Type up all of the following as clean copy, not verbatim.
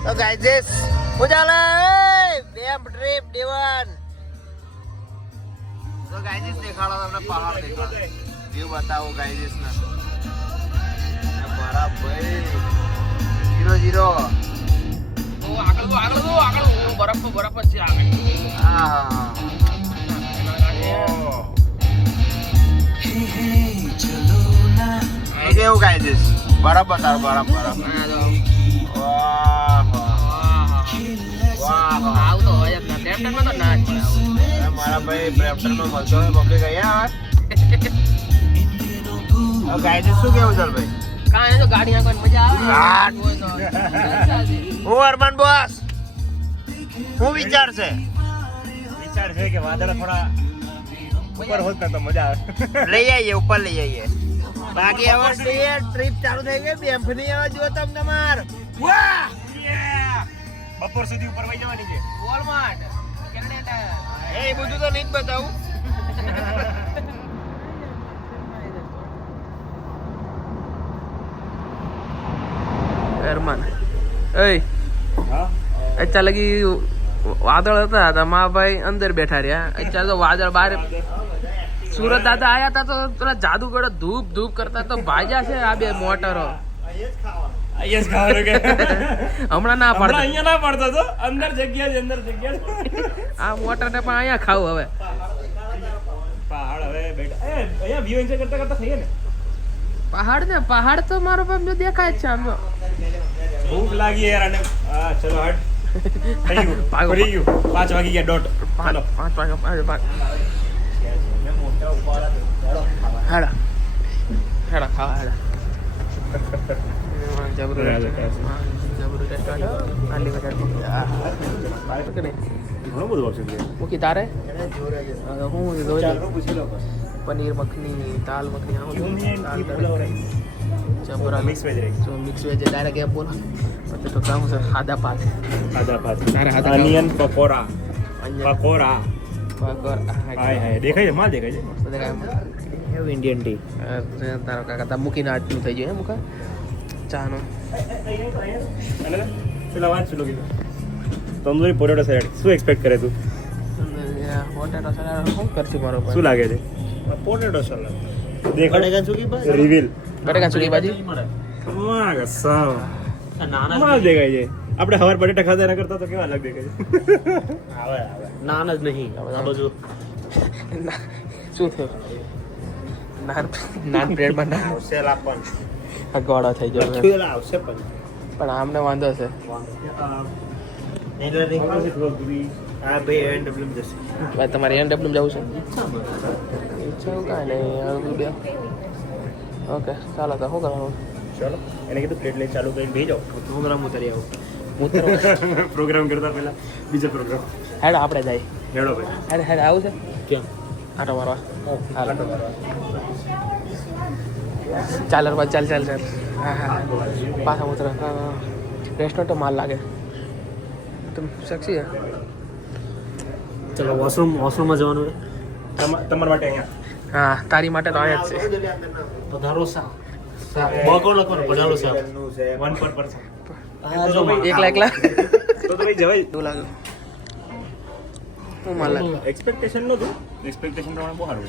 તો ગાઈઝ હું ચાલે બેમ ટ્રીપ દેવાન તો ગાઈઝ દેખાડો તમને પહાડ દેખાડો વ્યૂ બતાવો ગાઈઝ ને મારા ભાઈ 0-0 ઓ આગળ બરફ જ છે આગળ હા કેવું ગાઈઝ બરફ બતાવો બરફ વાહ આવું તો હોય જ ના બ્રેમ્પટનમાં તો ના જ પડે મારા ભાઈ બ્રેમ્પટનમાં મળતો હોય પબ્લિક અહીંયા આવે ગાઈઝ શું કેવું ચાલ ભાઈ કાંઈ તો ગાડી આંકવાની મજા આવે હું અરમાન બોસ હું વિચાર છે કે વાદળ થોડા ઉપર હોત તો મજા આવે લઈ આવીએ ઉપર લઈ આવીએ બાકી હવે ટ્રીપ ચાલુ થઈ ગઈ બેમ્ફની હવે જો તમ તમાર વાહ બપોર સુધી ઉપર વહી જવાની છે વોલમાર્ટ કેનેડા એ બધું તો નહીં જ બતાવું અરમાન એ હા અત્યાર લગી વાદળ હતા તમારા ભાઈ અંદર બેઠા રહ્યા અત્યારે તો વાદળ બહાર સુરત દાદા આયા હતા તો પેલા જાદુગરો ધૂપ ધૂપ કરતા તો ભાજ્યા છે આ બે મોટરો હમણાં ના પડતા અહીંયા ના પડતો તો અંદર જગ્યા આ મોટર ને પણ અહીંયા ખાવું હવે પહાડ હવે બેઠા અહીંયા વ્યૂ એન્જોય કરતા થઈએ ને પહાડ તો મારો બાપ જો દેખાય જ છે આમ તો ભૂખ લાગી યાર અને હા ચલો હટ થઈ ગયું ભાગો. ફરી ગયું 5 વાગી ગયા ડોટ ચાલો 5 હેડા ખાવા હેડા જબરું ઘણું બધું ઓપ્શન છે મૂકી તારે હું પનીર મખની દાલ મખની મિક્સ વેજ રહી મિક્સ વેજ ડાયરેક્ટ એમ બોલો પછી તો કામ છે સાદા ભાત આદા ભાત તારે હાથે અનિયન પકોડા પકોડા હાય હાય દેખાય છે માલ દેખાય છે ઇન્ડિયન ટી તારો કાકા તા મૂકીને આટલું થઈ ગયું હે મુકા ચાનો અને પેલા વાત શું કીધું તંદૂરી પોટેટો સેલેડ શું એક્સપેક્ટ કરે તું પોટેટો સલાડ શું કરશું મારો શું લાગે છે પોટેટો સલાડ દેખાડે રિવીલ બટેકા સુકી ભાજી નાના દેખાય છે આપણે હવાર બટેટા ખાધા એના કરતા તો કેવા અલગ દેખાય છે આવે નાન જ નહીં આ બધું શું થયું નાન બ્રેડમાં નાન સેલ આપવાનું ગોળો થઈ ગયો આવશે પણ આમને વાંધો છે ભાઈ તમારે એનડબ્લ્યુ જવું છે ઈચ્છા એવું કાંઈ નહીં અડધું બે ઓકે ચાલો તો શું કરવાનું ચાલો એને કીધું પ્લેટ લઈ ચાલુ કરીને ભેજો પ્રોગ્રામ ઉતારી આવો મૂતરો પ્રોગ્રામ કરતા પહેલા બીજો પ્રોગ્રામ હેડ આપણે જાય હેડો ભાઈ હેડ આવું છે ક્યાં આટો મારવા ચાલ ચાલ હા પાછા મૂતરો રેસ્ટોરન્ટ માલ લાગે तुम सेक्सी है ચલો વોશરૂમમાં જવાનું તમારા માટે અહીંયા હા તારી માટે તો આયા જ છે પધારો સા બકો લખવાનું પધારો સા 1 પર પર્સન એકલા તો ભાઈ જવાય દો લાગે હું માલ લાગે એક્સપેક્ટેશન નતું એક્સપેક્ટેશન પ્રમાણે બહુ સારું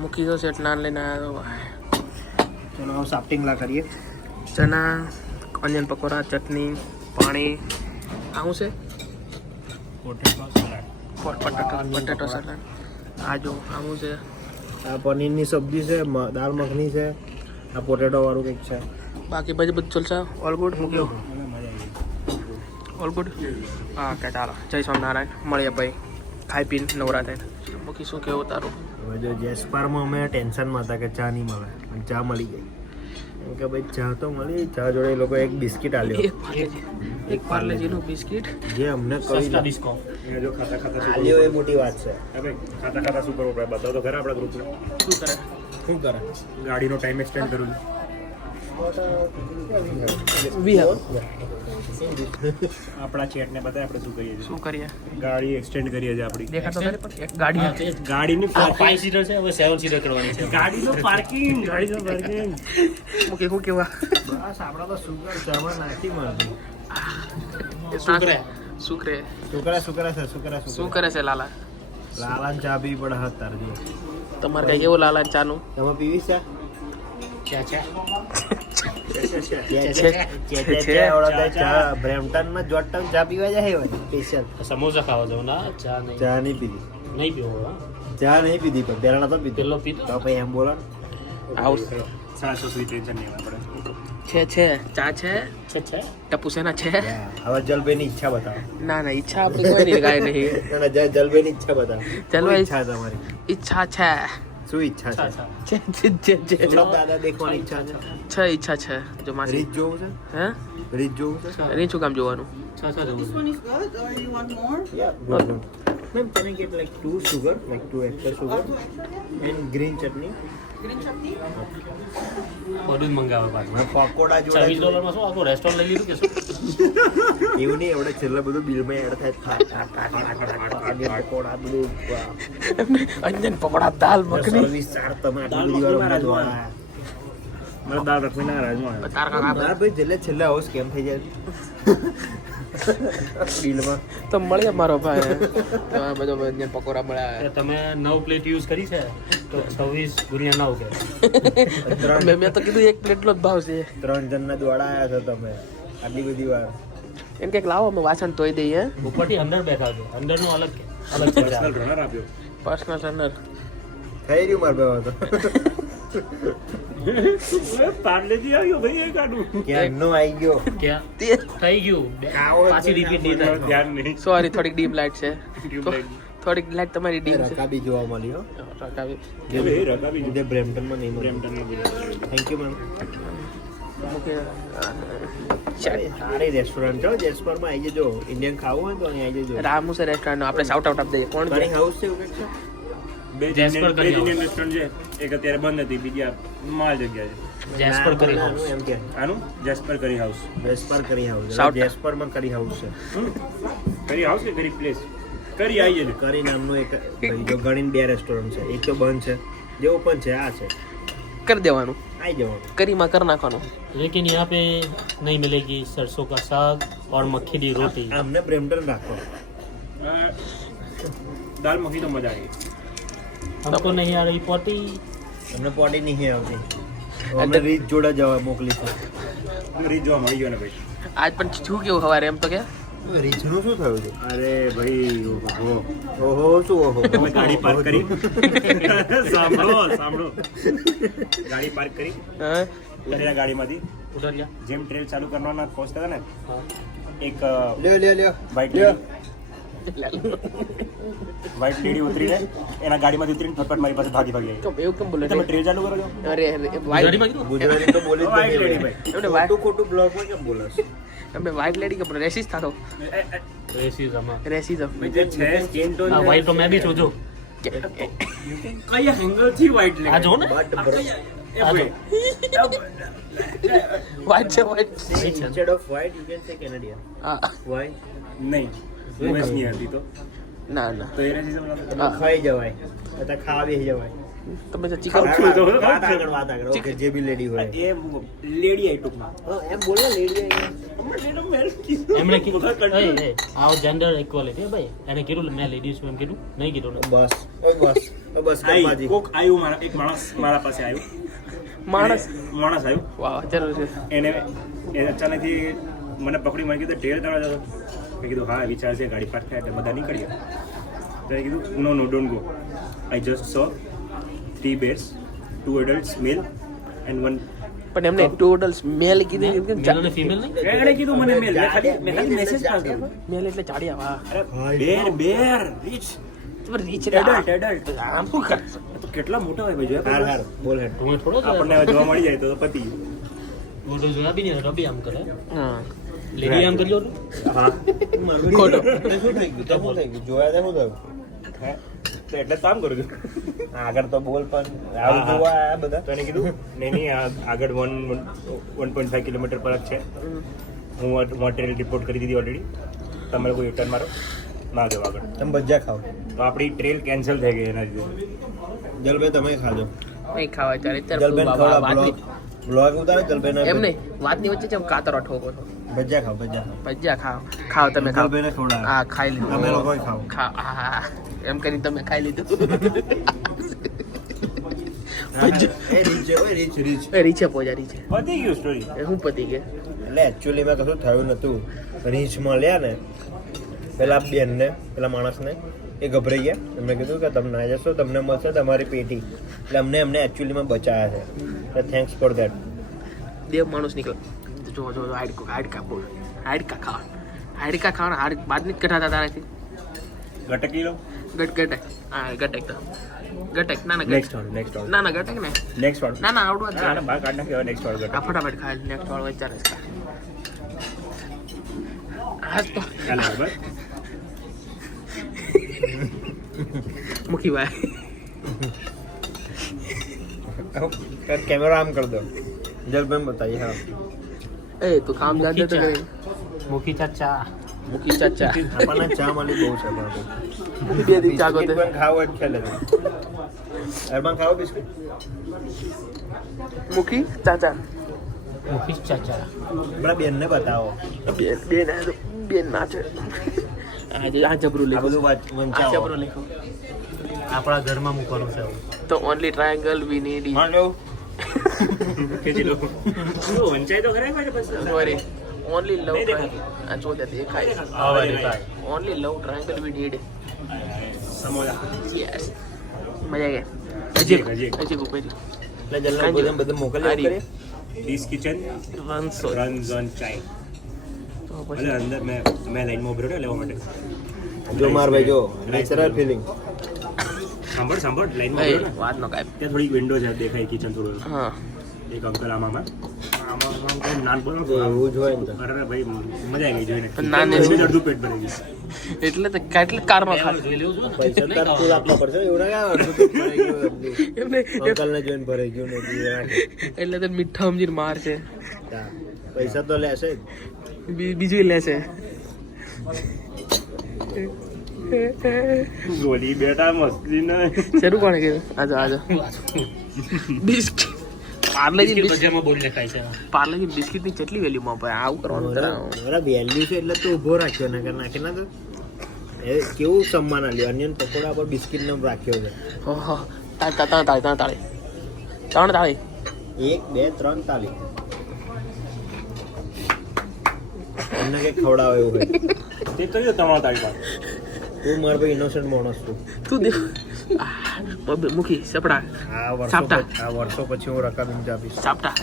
મૂકી દો સેટ નાન લઈને આવ્યો ચલો સાફ્ટિંગ લા કરીએ ચના ઓનિયન પકોડા ચટણી પાણી આવું છે પટેટો સલાડ આ જો આવું છે આ પનીરની સબ્જી છે દાળ મખની છે આ પોટેટો વાળું કંઈક છે બાકી બધું ચાલશે ઓલ ગુડ મૂક્યો ઓલ ગુડ હા કે ચાલો જય સ્વામિનારાયણ મળીએ ભાઈ ખાઈ પીને નવરા થઈને મૂકી શું કેવું તારું હવે જો જેસ્પારમાં અમે ટેન્શનમાં હતા કે ચા નહીં મળે અને ચા મળી ગઈ એમ કે ભાઈ ચા તો મળી ચા જોડે એ લોકો એક બિસ્કિટ આલ્યો એક પાર્લેજીનું બિસ્કિટ જે અમને કહી ડિસ્કાઉન્ટ જો ખાતા ખાતા આલ્યો એ મોટી વાત છે હવે ખાતા ખાતા શું કરવું પડે બતાવો તો ખરા આપણા ગ્રુપને શું કરે શું કરે ગાડીનો ટાઈમ એક્સટેન્ડ કરું આપણા ચેટ ને બતાય આપણે શું કરીએ છીએ. શું કરીએ ગાડી એક્સટેન્ડ કરીએ છીએ આપણી. દેખાતો ખરી પણ એક ગાડી ગાડીની 5 સીટર છે હવે 7 સીટર કરવાની છે. ગાડીનું પાર્કિંગ હું કેવા બસ આપણા તો સુગર ચાવડા નાખી મારતું. શું કરે શું કરે શું કરે છે લાલા લાલાન ચા પી પડે હાથ તાર જો. તમારે કઈ કેવું લાલા ચાનું તમે પીવી છે? ચા બ્રેમ્પટનમાં જોટટાઉન ચા પીવા જાય હોય સ્પેશિયલ. સમોસા ખાવા જાવ ના ચા નહીં ચા નહીં પીધી. નહીં પીવો હા. ચા નહીં પીધી પણ પેલા નતો પીધો. પેલો પીધો તો પછી એમ બોલો આવું ટેન્શન નહીં આપણે. છે ચા છે છે ટપુ છે ના છે હવે જલભાઈની ઈચ્છા બતાવો. ના ઈચ્છા આપણી કોઈ નહીં કાંઈ નહીં ના ના જલભાઈની ઈચ્છા બતાવો. જલભાઈ ઈચ્છા તમારી ઈચ્છા છે શું ઈચ્છા છે? છે દાદા દેખવાની ઈચ્છા છે. ઈચ્છા છે જો માસી રીત જોવું છે? હે રીત જોવું છે? રીત શું કામ જોવાનું છા જવું This one is good, or you want more? Yeah, good. Ma'am, can I get like 2 sugar, like 2 extra sugar, and green chutney? Green chutney? બધું જ મંગાવે પાછું. પકોડા જોડે $26 માં શું આખું રેસ્ટોરન્ટ લઈ લીધું કે શું? એવું નહીં, એવડે છેલ્લે બધું બિલમાં એડ થાય. પકોડા બધું અંજન પકોડા દાલ મખની સર્વિસ ચાર તમે આટલી બધી વાર અમને જોવા. મને દાળ રખવી ના રાજમાં તાર કાકા દાળ ભાઈ છેલ્લે આવો સ્કેમ થઈ જાય બિલમાં. તો મળે મારો ભાઈ બધો અંજન પકોડા મળ્યા એ તમે 9 પ્લેટ યુઝ કરી છે તો 26 ગુણ્યા 9 કે મેં તો કીધું એક પ્લેટનો જ ભાવ છે 3 જણના દોડા આવ્યા છો તમે આટલી બધી વાર. એમ કે લાવો અમે વાસણ ધોઈ દઈએ ઉપરથી અંદર બેઠા છે અંદરનું અલગ છે ઘણા આપ્યો પર્સનલ ટ્રેનર થઈ રહ્યું મારે બેવા તો પાર્લેજી આવ્યો ભાઈ એ કાઢું ક્યાંનો આવી ગયો. ક્યાં થઈ ગયું પાછી રિપીટ નહીં થાય. ધ્યાન નહીં. સોરી થોડીક ડીમ લાઈટ છે થોડીક લાઈટ તમારી ડીમ છે રકાબી જોવા મળી હો. રકાબી જે બ્રેમ્પટનમાં નહીં મળે. Thank you ma'am. સારી રેસ્ટોરન્ટ છે જેસ્પરમાં આવી જજો. ઇન્ડિયન ખાવું હોય તો અહીં આવી જજો. રામુ છે રેસ્ટોરન્ટ આપણે શાઉટ આઉટ આપી દઈએ કોણ કરી હાઉસ છે એવું કંઈક છે? બે જેસ્પર કરી ઇન્ડિયન રેસ્ટોરન્ટ છે એક અત્યારે બંધ હતી બીજી આ માલ જગ્યા છે જેસ્પર કરી આનું એમ કે આનું જેસ્પર કરી હાઉસ જેસ્પર કરી હાઉસ. Shout- જેસ્પરમાં કરી હાઉસ છે. કરી હાઉસ કે કરી પ્લેસ કરી આવી જશે કરી નામનું એક ભાઈ જો ગણીને 2 રેસ્ટોરન્ટ છે. એક તો બંધ છે, જે ઓપન છે આ છે. કરી દેવાનું આવી જવાનું. કરીમાં કરી નાખવાનું लेकिन यहाँ पे नहीं मिलेगी सरसों का साग और मक्खी दी रोटी. આમને બ્રેમ્પટન રાખો. દાલ મખની તો મજા આવી हमको नहीं आ रही पोटी. અમને પોટી નહીં આવતી. અમને રીત જોડે જવા મોકલી છે. અમને રીત જોવા મળી ગયો ને ભાઈ આજ પણ શું કેવું સવારે એમ તો કે રીચનું શું થયું છે? અરે ભાઈ ઓહો ઓહો શું ઓહો? અમે ગાડી પાર્ક કરી સાંભળો ગાડી પાર્ક કરી હા ઉતર્યા ગાડીમાંથી उधर जा. જેમ ટ્રેલ ચાલુ કરવાના પહોંચતા હતા ને हाँ. એક લ્યો વ્હાઈટ લેડી ઉતરીને એના ગાડીમાંથી ઉતરીને ફટફટ મારી પાસે ભાગી આવી તો એવું કેમ બોલે તમે ટ્રેલ ચાલુ કરો છો અરે गुजराती में क्यों? ગુજરાતી તો બોલી જ White નહીં lady ભાઈ. એમને ખોટું ખોટું બ્લોગમાં કેમ બોલસ? અમે વાઇટ લેડી કે રેસિસ થતો Racism, हाँ. રેસિઝમ ભાઈ જે છે સ્કિન ટોન हाँ, white तो मैं भी छू जो. કયા એંગલ થી વ્હાઈટ आ जाओ ना. બટ બ્રો आ जाओ. વાઇટ છે white instead of white you can say Canadian. હા Why? નહીં US ની હતી તો ના ના તો એ રેસિઝમ તમે ખાઈ જવાય અથવા ખાવા બેસી જવાય. તમે જે ચિકન વાત આગળ ઓકે જે બી લેડી હોય. એ લેડી આઈ ટૂંકમાં હા, એમ બોલ ને લેડી આવી. એમણે કીધું આવો જેન્ડર ઇક્વાલિટી ભાઈ એને કીધું મેં લેડીઝ છું એમ કીધું નહીં કીધું ને બસ ઓ બસ કરવાજી. કોક આવ્યું મારા એક માણસ મારા પાસે આવ્યું માણસ માણસ આવ્યું વાહ જરૂર છે એને એ અચાનકથી મને પકડી મને કીધું ટ્રેલ કરવા જતો મેં કીધું હા વિચાર છે ગાડી પાર્ક થાય એટલે બધા નીકળીએ તો એ કીધું no don't go I just saw 3 bears 2 adults male and 1 પણ એમને ટોટલ મેલ કીધું મેલ અને ફિમેલ નહીં એણે કીધું મને મેલ મેં ખાલી મેસેજ પાસ કર્યો મેલ એટલે ચાડિયા વાહ બેર રીચ રીચ એડલ્ટ આમ શું કરશે તો કેટલા મોટા હોય ભાઈ જોયા હાર હાર બોલ હેડ. તમે થોડો આપણને હવે જોવા મળી જાય તો પતિ वो तो जोया भी नहीं रबी आम करे હા लेडी आम कर लो હા ખોટો. શું થઈ ગયું? તો શું થઈ ગયું? જોયા તો શું થયું? તો એટલે જ કામ કરું છું. આગળ તો બોલ પણ આવું હા. જોવા આ બધા તો એને કીધું નહીં આગળ 1.5 કિલોમીટર પર જ છે. હું ટ્રેલ રિપોર્ટ કરી દીધી ઓલરેડી. તમે કોઈ યુટર્ન મારો ના જાઓ આગળ. તમે ભજીયા ખાઓ. તો આપણી ટ્રેલ કેન્સલ થઈ ગઈ એના લીધે. જલભાઈ તમે ખાજો. નહીં ખાવા ત્યારે જલબેન અત્યારે ખવડાવો, વાતની બ્લોગ ઉતારો જલભાઈ એમ નહીં વાતની વચ્ચે જેમ કાતરો ઠોકો છો ભજીયા ખાઓ ભજીયા ભજીયા ખાઓ તમે ખાઓ જલભાઈને ખવડાવો. હા ખાઈ લીધું તમે લોકોએ ખાઓ. હા એમ કરીને તમે ખાઈ લીધું એ રીચ ઓય રીચ રીચ એ રીચે પહોંચ્યા રીચે પતી ગયું સ્ટોરી. એ શું પતી ગયે એટલે એકચ્યુઅલીમાં કશું થયું નતું. રીચ મળ્યા ને પેલા બેનને પેલા માણસને એ ગભરાઈ ગયા. એમને કીધું કે તમે ના જશો તમને મળશે તમારી પેટી. એટલે એમને એકચ્યુઅલીમાં બચાયા છે. Thanks for that. દેવ માણસ નીકળ્યો જો હાડકા બોલ હાડકા ખાવાના હાડ બાદ નહીં કઢાતા તારાથી ગટકી લો. ગટક હા ગટક તો ગટક ના નેક્સ્ટ વાળું નેક્સ્ટ વાળું ના ગટક ને નેક્સ્ટ વાળું. ના આવડવા જ ના બહાર કાઢ નાખ્યો નેક્સ્ટ વાળું આ ગટક. ફટાફટ ખાય નેક્સ્ટ વાળો વિચાર જ ખા આજ તો ચાલે બસ. મુખી ભાઈ કેમેરા આમ કરી દો. જલભાઈ બતાવીએ હા. એ તું કામ જાતે તો નહીં. મૂકી ચાચા મુખી ચાચા આપણને ચા મળી બહુ છે બાપુ. બે દી ચાગો બિસ્કિટ પણ ખાવો જ ખેલે છે. અરમાન ખાવો બિસ્કિટ? મુખી ચાચા મૂકી ચાચા બરા બેનને બતાવો. બેન નાચે આ જબરું આ લીધું બધું આ વંચાવો. જબરું લીધું આપણા ઘરમાં મૂકવાનું છે આવું. તો ઓનલી ટ્રાયંગલ વી નીડ માન લો. ખેંચી લો. વંચાય તો ખરા પાછા પછી. સોરી ઓનલી લવ નહીં દેખાતું. આ જો દે દેખાય હવે દેખાય. Only love triangle we need samosa. Yes મજા ગઈ હજી હજી એક. હજી ઉપર એટલે જલ્દી બધું મોકલી કરીએ. This kitchen રનસો runs on chai. તો એટલે પછી અંદર મેં લાઈનમાં ઉભો રહ્યો લેવા માટે. જો માર ભાઈ જો નેચરલ ફીલિંગ. સાંભળ લાઈનમાં ઉભો રહ્યો ને. વાત નો કાંઈ ત્યાં થોડી વિન્ડો છે દેખાય કિચન થોડું. હા એક અંકલ આમાં કંઈ નાન બોલો એવું જ હોય ને તો. અરે ભાઈ મજા આવી ગઈ જોઈને. પણ નાન જોઈને એવું. જ અડધું પેટ ભરાઈ ગયું. એટલે તો કેટલી કારમાં ખા જોઈ લેવું જોઈએ ને. પૈસા તાર ફૂલ આપવા પડશે. એવું ના કે અડધું પેટ ભરાઈ ગયું એટલું. એમને અંકલને જોઈને ભરાઈ ગયું ને એટલું રાખે. એટલે તો મીઠા સમજીને માર છે હા. પૈસા તો લેશે જ. બીજું લેશે ગોલી બેટા મસ્તી ને. શરૂ કોણે કીધું આજો આજો બિસ્કિટ પાર્લેજી બિસ્કિટ ભજીયામાં બોલ દેખાય છે. પાર્લેજી બિસ્કિટ ની કેટલી વેલ્યુ માં ભાઈ આવું કરવાનું કરાવો બરા વેલ્યુ છે એટલે તો ઊભો રાખ્યો ને નાખી ના તો એ કેવું સન્માન આલ્યું. અનિયન પકોડા પર બિસ્કિટ નો રાખ્યો છે. ઓહો ત્રણ તાળી 1 2 3 તાળી 1 2 3 તાલી. એમને કઈ ખવડાવે એવું હોય. તે તો જો તમારા તાળી પાસે. તું મારા ભાઈ ઇનોસન્ટ માણસ છું. તું દેખ મુખી સપડા સાપટા. આ વર્ષો પછી હું રકાબીન આપીશ. સાપટા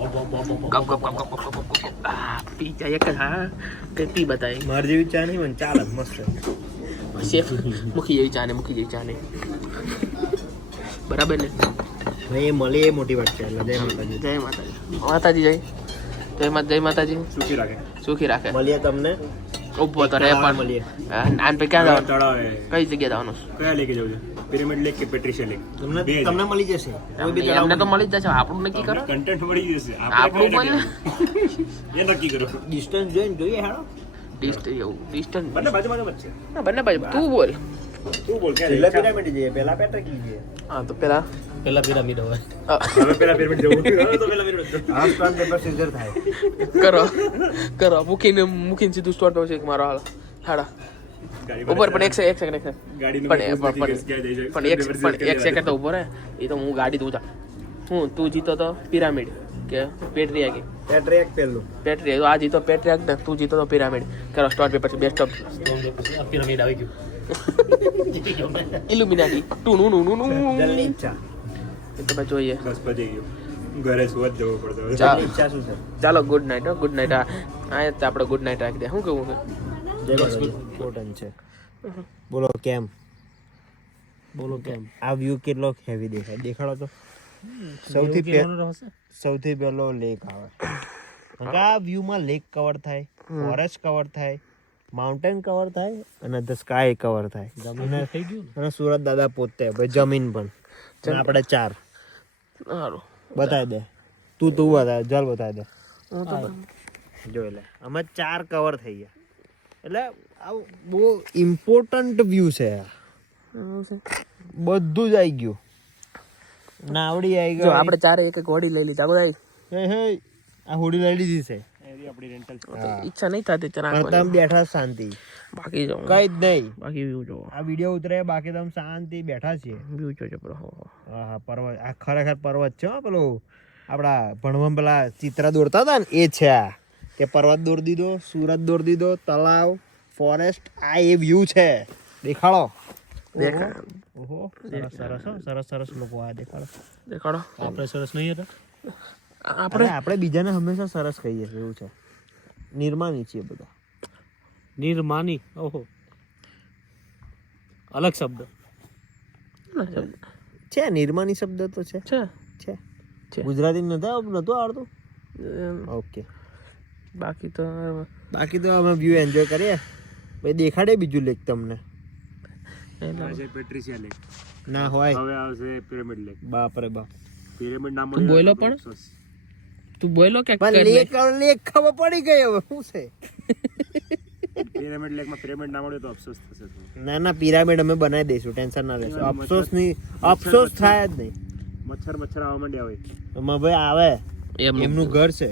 ગપ ગપ ગપ ગપ ગપ ગપ પી જાય એક જ હા કઈ પી બતાય મારી જેવી ચા નહીં મને ચાલે મસ્ત. શેફ મુખી જેવી ચા ને બરાબર ને એ મળી એ મોટી વાત છે. એટલે જય માતાજી. જય માતાજી જય માતાજી સુખી રાખે. સુખી રાખે મળીએ તમને. ઉભો તો રે પણ મળીએ. આન પે ક્યાં જવાનું તળાવે કઈ જગ્યાએ જવાનું કયા લેકે જવું છે? પિરામિડ લેક કે પેટ્રિશિયા લેક? તમને બે જ. તમને મળી જશે. કોઈ બી એમને તો મળી જ જશે આપણું નક્કી કરો કન્ટેન્ટ મળી જશે. આપણું બોલ ને. એ નક્કી કરો. ડિસ્ટન્સ જોઈને જોઈએ હાડો. ડિસ્ટન્સ બંને બાજુ જ છે. બંને બાજુ તું બોલ તું બોલ ક્યાં છેલ્લા જવું છે? પિરામિડ જઈએ પેલા પેટ્રિક જઈએ. હા તો પેલા પેલા પિરામિડ હવે હવે પેલા પિરામિડ જવું. હવે તો પેલા પિરામિડ જવું. આ સ્ટોન પેપર સીઝર થાય. કરો મૂકીને સીધું સ્ટોર પર છે મારો હાલ હાડા ગાડી ઉપર પણ એક સેકન્ડ ગાડીનું પણ કોઈ પૂછતી કે ક્યાં જઈ પણ એક સેકન્ડ તો ઉભો રહે એ તો હું ગાડી દઉં તું જીતો તો પિરામિડ કે પેટ્રિયા કે પેટ્રિક પેલું. પેટ્રિયા તો આ જીતો પેટ્રિયા ને તું જીતો તો પિરામિડ કરો સ્ટોર પેપર છે બેસ્ટ ઓફ પિરામિડ આવી ગયું. ઇલ્યુમિનાટી ટુ નું જલ્દી ઈચ્છા. એ તો ભાઈ જોઈએ બસ પતી ગયું. ઘરે સુવા જ જવું પડતું હવે. ચા. જલ્દી ઈચ્છા શું છે? ચાલો ગુડ નાઇટ ગુડ નાઇટ આ આપણે ગુડ નાઇટ રાખી દે શું કેવું છે જય માતાજી. ઇમ્પોર્ટન્ટ છે. બોલો કેમ? બોલો કેમ આ વ્યૂ કેટલો હેવી દેખાય? દેખાડો તો. સૌથી પહેલો લેક આવે. આ વ્યૂમાં લેક કવર થાય, ફોરેસ્ટ કવર થાય, માઉન્ટેન કવર થાય અને ધ સ્કાય કવર થાય અને સુરત દાદા પોતે ભાઈ જમીન પણ અને આપણે 4 સારું બતાવી દે તું બતાવે જલ બતાવી દે હું તો જોઈ લે અમે 4 કવર થઈ ગયા એટલે આ બહુ ઇમ્પોર્ટન્ટ વ્યૂ છે આ. બધું જ આવી ગયું નાવડી આવી જો ગયું આપણે ચારે એક એક હોડી લઈ લીધા બધા હે આ હોડી લઈ લીધી છે એરી આપણી રેન્ટલ ઈચ્છા નહીં થતી પણ ચના તમે બેઠા શાંતિ બાકી જો કઈ જ નહીં બાકી વ્યૂ જો આ વિડીયો ઉતરે બાકી તમે શાંતિ બેઠા છીએ વ્યૂ જોજો બ્રો હા પર્વત આ ખરેખર પર્વત છે હો પેલું આપડા ભણવામાં પેલા ચિત્ર દોરતા હતા ને એ છે આ કે પર્વત દોરી દીધો સુરત દોરી દીધો તળાવ ફોરેસ્ટ આ એ વ્યૂ છે દેખાડો દેખા ઓહો સરસ સરસ હો, સરસ સરસ લોકો આ દેખાડો દેખાડો આપણે સરસ નહીં હતા આપણે બીજાને હંમેશા સરસ કહીએ છીએ એવું છે નિર્માની છીએ બધા નિર્માની ઓહો અલગ શબ્દ છે નિર્માની શબ્દ તો છે છે છે છે. ગુજરાતી નતું આવડતું એમ, ઓકે બાકી તો બાકી તો અમે વ્યૂ એન્જોય કરીએ ભાઈ દેખાડે બીજું લેક તમને એટલે આજે પેટ્રિશિયા લેક ના હોય હવે આવશે પિરામિડ લેક બાપ રે બાપ પિરામિડ નામ તું બોયલો પણ? તું બોલો કે પણ લેક ખબર પડી ગઈ હવે શું છે પિરામિડ લેકમાં પિરામિડ ના મળ્યો તો અફસોસ થશે થોડો. ના ના પિરામિડ અમે બનાવી દઈશું ટેન્શન ના લેશો અફસોસ થાય જ નહીં મચ્છર આવવા માંડ્યા હોય એમાં ભાઈ આવે એમનું એમનું ઘર છે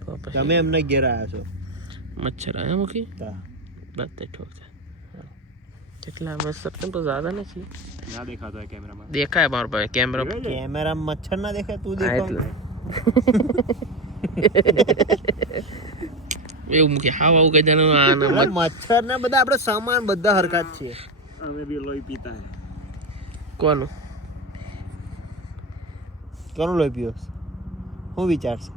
તો પછી તમે એમને ઘેર આવ્યા છો मच्छर है मुखी ता। बात ठोक है कितना मच्छर तो ज्यादा नहीं ના દેખાતો હોય કેમેરામાં देखा है मार भाई कैमरा કેમેરામાં મચ્છર ના દેખાય તું હા, દેખો એટલે. એવું મુખી હાવ આવું કઈ જાણો એટલે મચ્છર ને બધા આપણે સામાન બધા હરકત છીએ અમે બી લોહી પીતા હે કોનું કોનું લોહી પીવો હું વિચારશે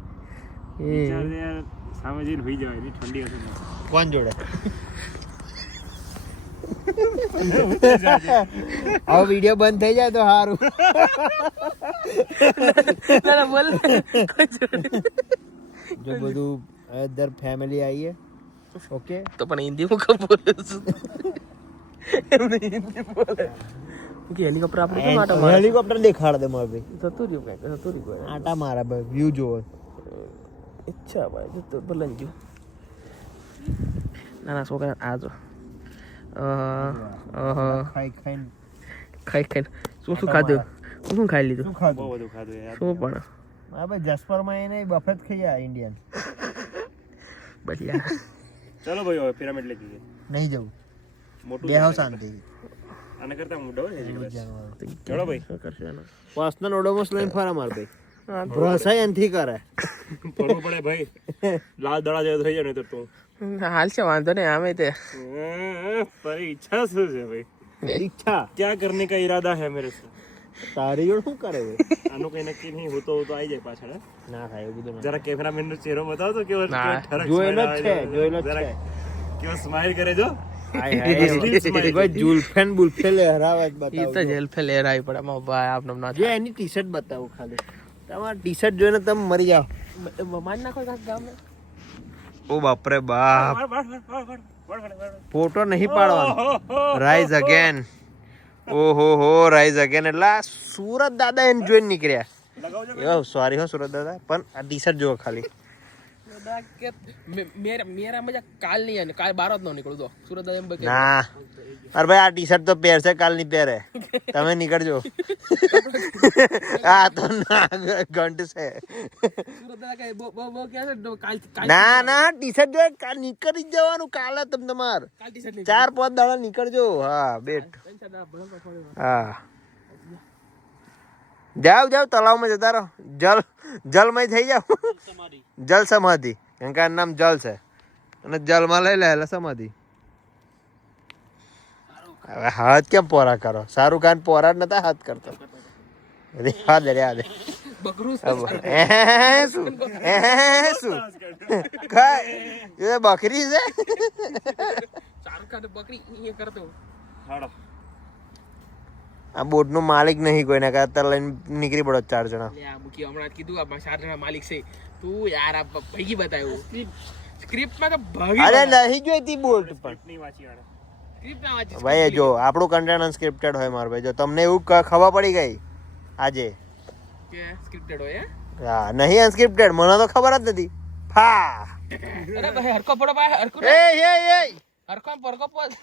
વિચાર યાર સામે જઈને હોઈ જવાય ની ઠંડી હશે ને. કોણ જોડે આ વિડિયો બંધ થઈ જાય તો સારું ના બોલ જો બધું અધર ફેમિલી આવીએ ઓકે તો પણ હિન્દી માં કબ બોલે એમને હિન્દી બોલે કે હેલિકોપ્ટર આપણે કેમ આટા મારે હેલિકોપ્ટર દેખાડ દે મારે ભાઈ જતું રહ્યું કઈ જતું રહ્યું આટા મારા ભાઈ વ્યૂ જોવો ઈચ્છા ભાઈ જતું બોલન ગયું નાના છોકરા આ જો ખાઈ ખાઈને ખાઈ ખાઈ શું ખાધું શું ખાઈ લીધું શું ખાધું બહુ બધું ખાધું યાર શું પણ હા ભાઈ જસપરમાં એને બફેટ ખાઈ આ ઇન્ડિયન બઢિયા ચલો ભાઈ હવે પિરામિડ લેક જઈએ નહીં જવું મોટું બેહો શાંતિ આને કરતા મોટો હોય ને ચલો ભાઈ શું કરશે એનો પર્સનલ ઓડોમોસ લઈને ફરા માર ભાઈ ભરોસા એનથી કરે ફરવું પડે ભાઈ લાલ દડા જેવો થઈ જાય ને તો તું હાલ છે વાંધો નહીં આમે તે તારી ઈચ્છા શું છે ભાઈ ઈચ્છા क्या करने का इरादा है मेरे से તારી જોડ શું કરે ભાઈ આનું કઈ નક્કી નહીં હું તો આવી જાય પાછળ હે? ના થાય એવું બધું જરા કેમેરામેન નો ચહેરો બતાવો તો કેવો ના, ઠરક જોયેલો જ smile છે આવે. જોયેલો જ જરા છે કેવો સ્માઈલ કરે જો હાય હાય ભાઈ જુલ્ફેન બુલ્ફેન લહેરાવા જ ઈ તો બતાવો જેલ ફે લેરાઈ પડે મારો ભાઈ આપનો ના જે એની ટી શર્ટ બતાવો ખાલી તમારી ટી શર્ટ જોઈને તમે મરી જાઓ માર નાખો ગામ ઓ બાપરે બાપ ફોટો નહીં પાડવાનો રાઈઝ અગેન ઓહો હો રાઈઝ અગેન એટલે આ સુરત દાદા એને જોઈને નીકળ્યા સોરી હો સુરત દાદા પણ આ ટી શર્ટ જુઓ ખાલી मेरा मजा काल नहीं है काल 12 નો નીકળું તો સુરત એમ કે ના અરે ભાઈ આ ટી શર્ટ તો પહેરશે કાલ ની પહેરે તમે નીકળજો આ તો ના ઘંટ છે સુરત કે બો કે કાલ ના ના ટી શર્ટ જો કાલ નીકળી જ જવાનું કાલે તમે તમાર કાલ ટી-શર્ટ 4-5 દાડા નીકળજો હા બેટ હા જાઓ જાઓ તળાવમાં જતા રહો જલમય થઈ જાઓ જલ સમાધિ કેમ કે આનું નામ જલ છે અને જલમાં લઈ લે એટલે સમાધિ હવે હાથ કેમ પોરા કરો શાહરુખ ખાન પોરા જ નતા હાથ કરતો રેવા દે બકરું શું એ બકરી છે શાહરુખ ખાન બકરી એ કરતો હાડો આ બોટ નું માલિક નહીં કોઈને કે અત્યારે લઈને નીકળી પડો 4 જણા લે આ મુકી હમણાં કીધું આ 4 જણા માલિક છે તું યાર આ પૈકી બતાવ્યું સ્ક્રિપ્ટમાં તો ભાગી અરે ગયા. નહીં જોઈતી બોલ્ટ પણ ની વાંચી વાળા સ્ક્રિપ્ટમાં વાંચી, ભાઈ જો આપણું કન્ટેન્ટ અનસ્ક્રિપ્ટેડ હોય મારા ભાઈ જો તમને એવું ખબર પડી ગઈ આજે કે સ્ક્રિપ્ટેડ હોય હે? હા નહીં અનસ્ક્રિપ્ટેડ મને તો ખબર જ નથી ફા અરે ભાઈ હરકો પડો ભાઈ હરકો એ હરકો પરકો પોઝ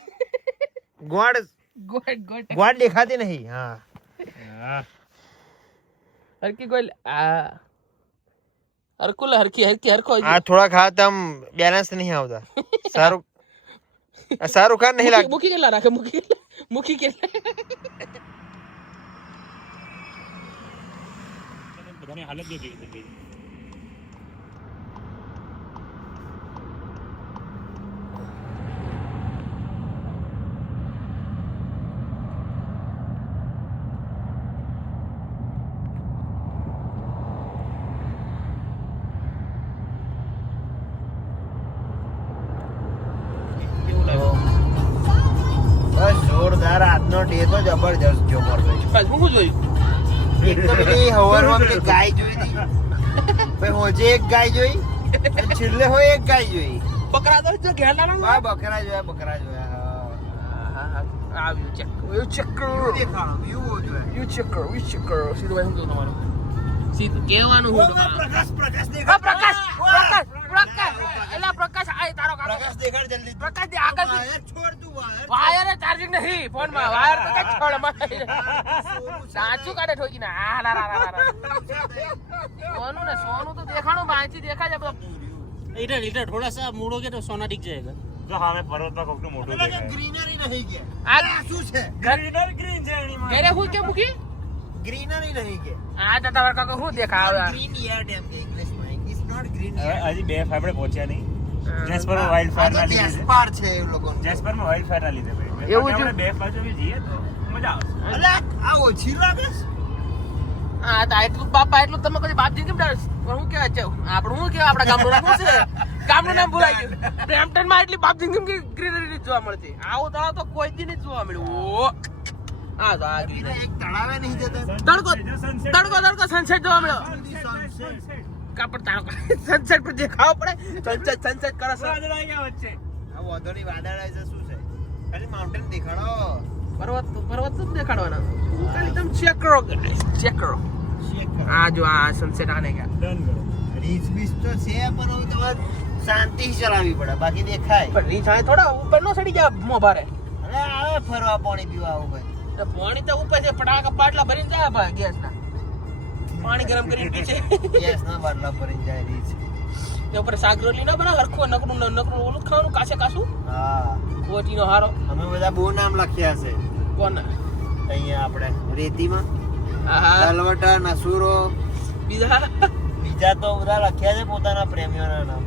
ગોડ ગોટ ગોટ ગોડ દેખાતી નહીં હા હરકી કોઈ આ હરકુલ હરકી હરકી હરકો આ થોડા ખાત આમ બેલેન્સ નહીં આવતા શાહરુખ ખાન નહીં લાગતું મૂકી કેટલા રાખે મૂકી કેટલા બધાની હાલત બી કેવી થઈ ગઈ બસ જોરદાર આજનો ડે તો જબરજસ્ત જો મારો ભાઈ હું જોયું એક તો પેલી હવારમાં પેલી ગાય જોઈ હતી પછી હોજે એક ગાય જોઈ અને છેલ્લે હોય એક ગાય જોઈ બકરા તો જો ઘેરલા હા બકરા જોયા આવ્યું ચેક દેખાણો એવું જોયા યુ ચેક કરો સીધું ભાઈ શું કહું તમારું સીધું કહેવાનું હું પ્રકાશ પ્રકાશ એલા પ્રકાશ આય તારો કાકો પ્રકાશ દેખાડ જલ્દી પ્રકાશ દે આગળ વાયર છોડ તું વાયર વાયર ચાર્જિંગ નહીં ફોન માં વાયર તો કઈ છોડ માં સાચું કાઢે ઠોકી ના આ લા લા સોનું ને સોનું તો દેખાણું બાંચી દેખાય છે इधर इधर थोड़ा सा मुड़ोगे तो सोना दिख जाएगा જો હા મેં પર્વતમાં કોકનું મોટું દેખાય ગ્રીનરી નહીં કે આ શું છે ગ્રીન છે એની માં ઘરે હું કે મૂકી ગ્રીનરી નહીં કે આ તો તમારા કાકો હું દેખાવ ગ્રીન યાર્ડ એમ કે ઇંગ્લિશમાં ઇટ્સ નોટ ગ્રીન યાર્ડ હજી બે આપણે પહોંચ્યા નહીં જેસ્પરમાં વાઇલ્ડ ફાયર ના લીધે છે પાર છે એ લોકો જેસ્પરમાં વાઇલ્ડ ફાયર ના લીધે ભાઈ એવું બાકી છે? આપણે બે બાજુ બી જઈએ તો મજા આવશે અલા આ ઓછી લાગે છે હા તો એટલું બાપા એટલું તમે કદી બાપ જી કેમ ડર હું કેવા છે આપણું હું કેવા આપણા ગામનું નામ શું છે ગામનું નામ ભૂલાઈ ગયું બ્રેમ્પટન માં એટલી બાપ જી કેમ કે ગ્રીનરી જોવા મળતી આવું તળાવ તો કોઈ દી નહીં જોવા મળ્યું ઓ હા તો આ બીજા એક તળાવે નહીં જતા તડકો સનસેટ જોવા મળ્યો કાપડ તારો સનસેટ પર દેખાવ પડે સનસેટ કરે છે આ વાદળી વાદળ આવે છે શું છે ખાલી માઉન્ટેન દેખાડો પર્વત જ દેખાડવાના ખાલી તમે ચેક કરો આ જો આ સનસેટ આને ગયા ડન કરો રીચ બીચ તો છે પણ હવે તમારે શાંતિ ચલાવવી પડે બાકી દેખાય પણ રીચ આય થોડા ઉપર નો સડી ગયા મો ભારે અરે આવે ફરવા પાણી પીવા આવું ભાઈ તો પાણી તો ઉપર છે પટાકા પાટલા ભરીને જાય ભાઈ ગેસ ના પાણી ગરમ કરીને પીછે ગેસ ના બાટલા ભરીને જાય રીચ તે ઉપર શાક રોટલી ના બનાવ હરખું નકરું ઓલું ખાવાનું કાસે કાસું હા કોટીનો હારો અમે બધા બહુ નામ લખ્યા છે કોણ અહીંયા આપણે રેતીમાં આહા તલવટા નસુરો બીજા બીજા તો બધા લખ્યા છે પોતાના પ્રેમીઓના નામ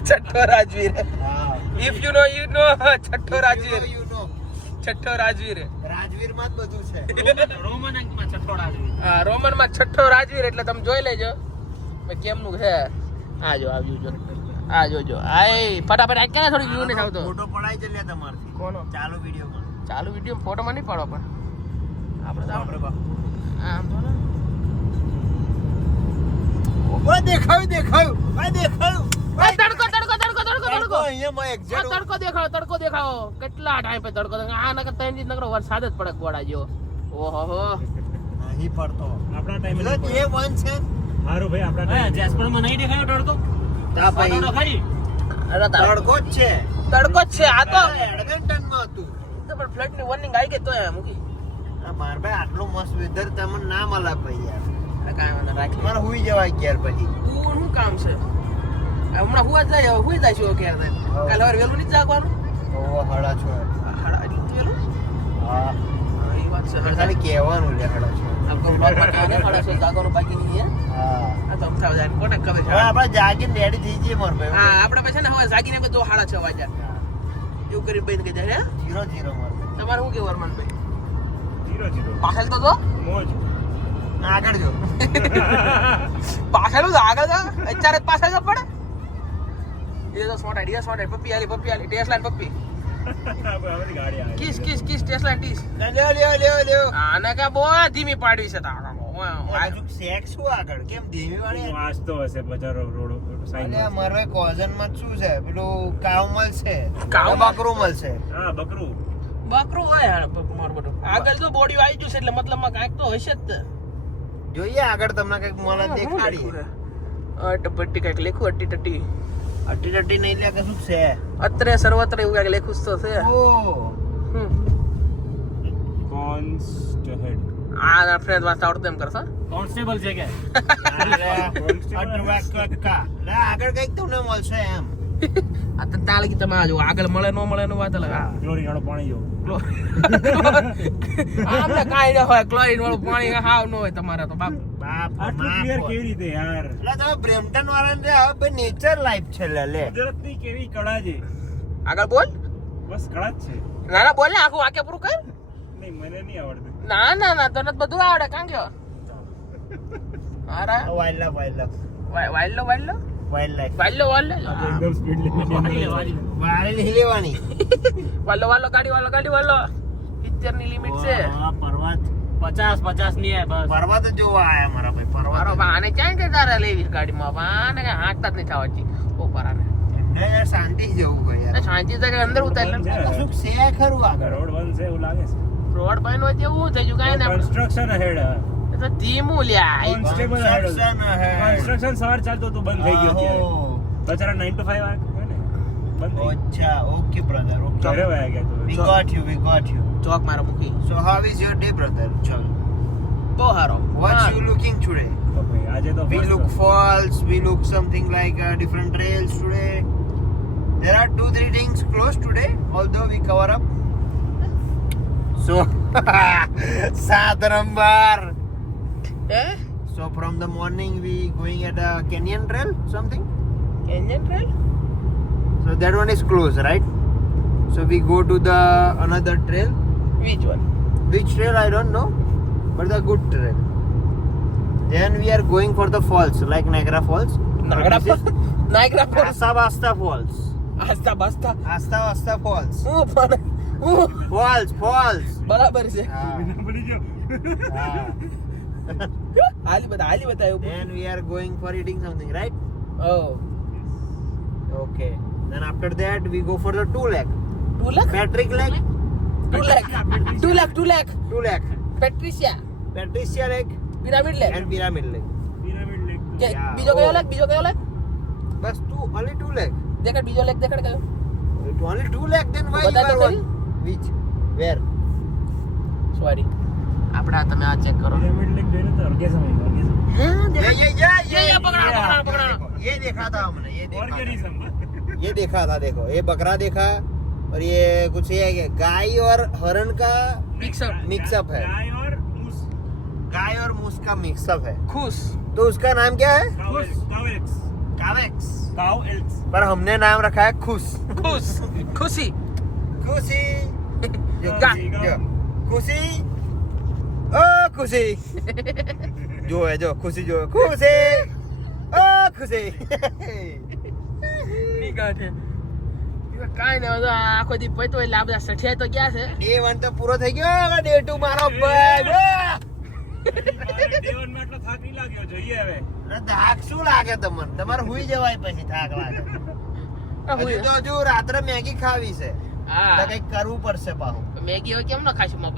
છઠ્ઠો રાજવીર હા ઇફ યુ નો છઠ્ઠો રાજવીર You know. છઠ્ઠો રાજવીર રાજવીરમાં જ બધું છે रोमन अंक में छठोड़ा હા રોમન માં છઠ્ઠો રાજવીર એટલે તમે જોઈ લેજો મેં કેમનું છે આ જો આવ્યું જો આ જોજો આય ફટાફટ આ કેને થોડી વ્યૂ ને આવતો ફોટો પડાઈ છે લે તમારથી કોનો ચાલુ વિડીયોમાં ચાલુ વિડિયો ફોટો માં નહીં પાડો પણ આપણે તો આપણે બા આમ તો ને ઓય દેખાયું તડકો અહીંયા માં એક્ઝેક્ટ તડકો દેખાવો કેટલા ટાઈમ પે તડકો આ નકર ત્રણ દિવસ નકરો વરસાદ જ પડે ગોળા જેવો ઓહો હો નહીં પડતો આપણા ટાઈમે એટલે જે વન છે સારું ભાઈ આપણા ટાઈમે जैसपर में नहीं दिखाया तड़को તા ભાઈ तो खरी અરે તડકો જ છે તડકો જ છે આ તો એડવેન્ટનમાં હતું પણ ફ્લડ ની વોર્નિંગ આવી ગઈ તો એમ મૂકી આ માર ભાઈ આટલું મસ્ત વેધર તમને ના મળે ભાઈ યાર કાંઈ વાંધો રાખી તમારે હુઈ જવાય ઘેર પછી શું કામ છે હમણાં હુઈ જાય શું કે કાલે વાર વેલું નહીં જાગવાનું ઓહો હળા છો એટલું વેલું હા એ વાત છે ખાલી કહેવાનું લે હળા છો आपको ब्लॉग में क्या है खड़ा से जागो बाकी नहीं है હા આ તો અમથા જાય કોને ખબર છે હવે આપણે જાગીને રેડી થઈ જઈએ માર ભાઈ હા આપણે પછી ને હવે જાગીને બધું 6:30 વાગ્યા એવું કરી બેન કે જાય હે 0-0 માર ભાઈ તમારું શું કે વરમાનભાઈ 0-0 પાછળ તો જો મોજ આગળ જો પાછળ તો આગળ તો અત્યારે જ પાછળ જ પડે એ તો સોટાડી પપ્પી આલી ટેસ્લા પપ્પી બધી ગાડી આવે કિસ ટેસ્લા ટીસ લ્યો આને કે બહુ ધીમી પાડવી છે તારા હજુ શેક શું આગળ કેમ ધીમી વાળી વાંચતો હશે બજારો રોડ સાઈડ અરે મારો કોઝન માં શું છે પેલું કાવ મળશે કાવ? બકરું મળશે હા બકરું બકરું હોય યાર મારું બધું આગળ તો બોડી આવી જશે એટલે મતલબમાં કાંઈક તો હશે જ તે. જોઈએ આગળ તમને કઈક મળે દેખાડીએ અટપટી કાંઈક લેખું અટ્ટી ટટ્ટી અટી ટટી નહીં લે કશું છે અત્રે સર્વત્ર એવું કાંઈક લેખું જ તો છે. ઓ હમ. કોન્સ્ટેડ આ ફ્રેન્ડ વાંચતા આવડતું એમ કરશો? કોન્સ્ટેબલ છે કે આગળ કઈક તમને મળશે એમ આ તો તાળી તમે આજો આગળ મળે ન મળે એનું વાત અલગ. ક્લોરીન વાળો પાણી જો આમને કાંઈ ન હોય ક્લોરીન વાળું પાણી હાવ ન હોય તમારે તો બાપ. બાપ આટલું ક્લિયર કેવી રીતે યાર એટલે તમે બ્રેમ્પટન વાળાને હવે ભાઈ નેચર લાઈફ છે લે કુદરતની કેવી કળા છે આગળ બોલ. બસ કળા જ છે ના ના બોલ ને આખું વાક્ય પૂરું કર. નહીં મને નહીં આવડતું ના ના ના તને તો બધું આવડે કાં ગયો અરે wildlife wild wildlife વાલ્લો એકદમ સ્પીડ વાળી નહીં લેવાની વાલ્લો ગાડી વાલ્લો 70 ની લિમિટ છે. પર્વત 50 ની હે બસ પર્વત જોવા આયા મારા ભાઈ પર્વત મારો આને ક્યાં કે તારે લેવી ગાડીમાં આને કઈ હાંકતા જ નહીં થવાતી ઉપર આને એમને યાર શાંતિ જવું હોય યાર શાંતિ તો અંદર ઉતારી લે. કશુંક છે ખરું આગળ રોડ બનશે એવું લાગે છે રોડ બન હોય તેવું થઈ ગયું કાંઈ ના કન્સ્ટ્રક્શન હેડ એ તો ધીમું લ્યા કોન્સ્ટેબલ હેડ કન્સ્ટ્રક્શન સવાર ચાલતો તો બંધ થઈ ગયો અત્યારે બચારા 9 to 5 હોય ને બંધ થઈ અચ્છા ઓકે બ્રધર ઘરે ઓકે વયા ગયા તો we got you ચોક મારો મૂકી so how is your day brother chal બહુ હારો what you looking today તો ભાઈ આજે તો we first look falls we look something like different trails today there are 2-3 things close today although we cover up so 7 number હે so from the morning we going at a canyon trail something canyon trail so that one is closed right so we go to the another trail which one which trail I don't know but the good trail then we are going for the falls like Niagara Falls Niagara Falls Asta Basta Falls આસ્તા બાસ્તા Asta Basta Falls હું પણ હું falls બરાબર છે ભૂલી ગયો હાલી બતાવ્યું then we are going for eating something right oh okay then after that we go for the 2 lakh 2 lakh Patrick Lake 2 lakh 2 lakh પેટ્રિશિયા Patricia Lake pyramid lake and Pyramid Lake pyramid lake કે Yeah. બીજો કયો lake bus only 2 lakh દેખાડ બીજો lake દેખાડ કયો only 2 lakh then why you બતાવ તો are ખરી. one which where સોરી આપડા તમે આ ચેક કરો પિરામિડ લેક જોઈને તો ઓર્ગેઝમ ये પકડા ये देखा था हमने ઓર્ગેનિઝમ ये देखा था देखो ये बकरा देखा और ये कुछ ये है कि गाय और हरण का मिक्सअप है ગાય ઓર મૂસ गाय और मूस का मिक्सअप है ખુશ तो उसका नाम क्या है કાવેક્સ कावेक्स કાવ એલ્સ पर हमने नाम रखा है खुश ખુશી खुशी जो गा- जो खुशी ओ खुशी जो है जो खुशी जो है खुशी ओ खुशी ની કાઢે કાઈ ને બધું આખો દી પૈતો એટલે આ બધા સઠિયા તો ક્યાં છે डे 1 तो पूरा થઈ ગયો હવે डे 2 મારો ભાઈ દેવન માં એટલો થાક નહીં લાગ્યો જોઈએ હવે અરે થાક શું લાગે તમને તમારે હુઈ જવાય પછી થાક લાગે હજુ તો હજુ રાત્રે મેગી ખાવી છે તો હા કઈક કરવું પડશે પાછું મેગી હવે કેમ ન ખાશું મેં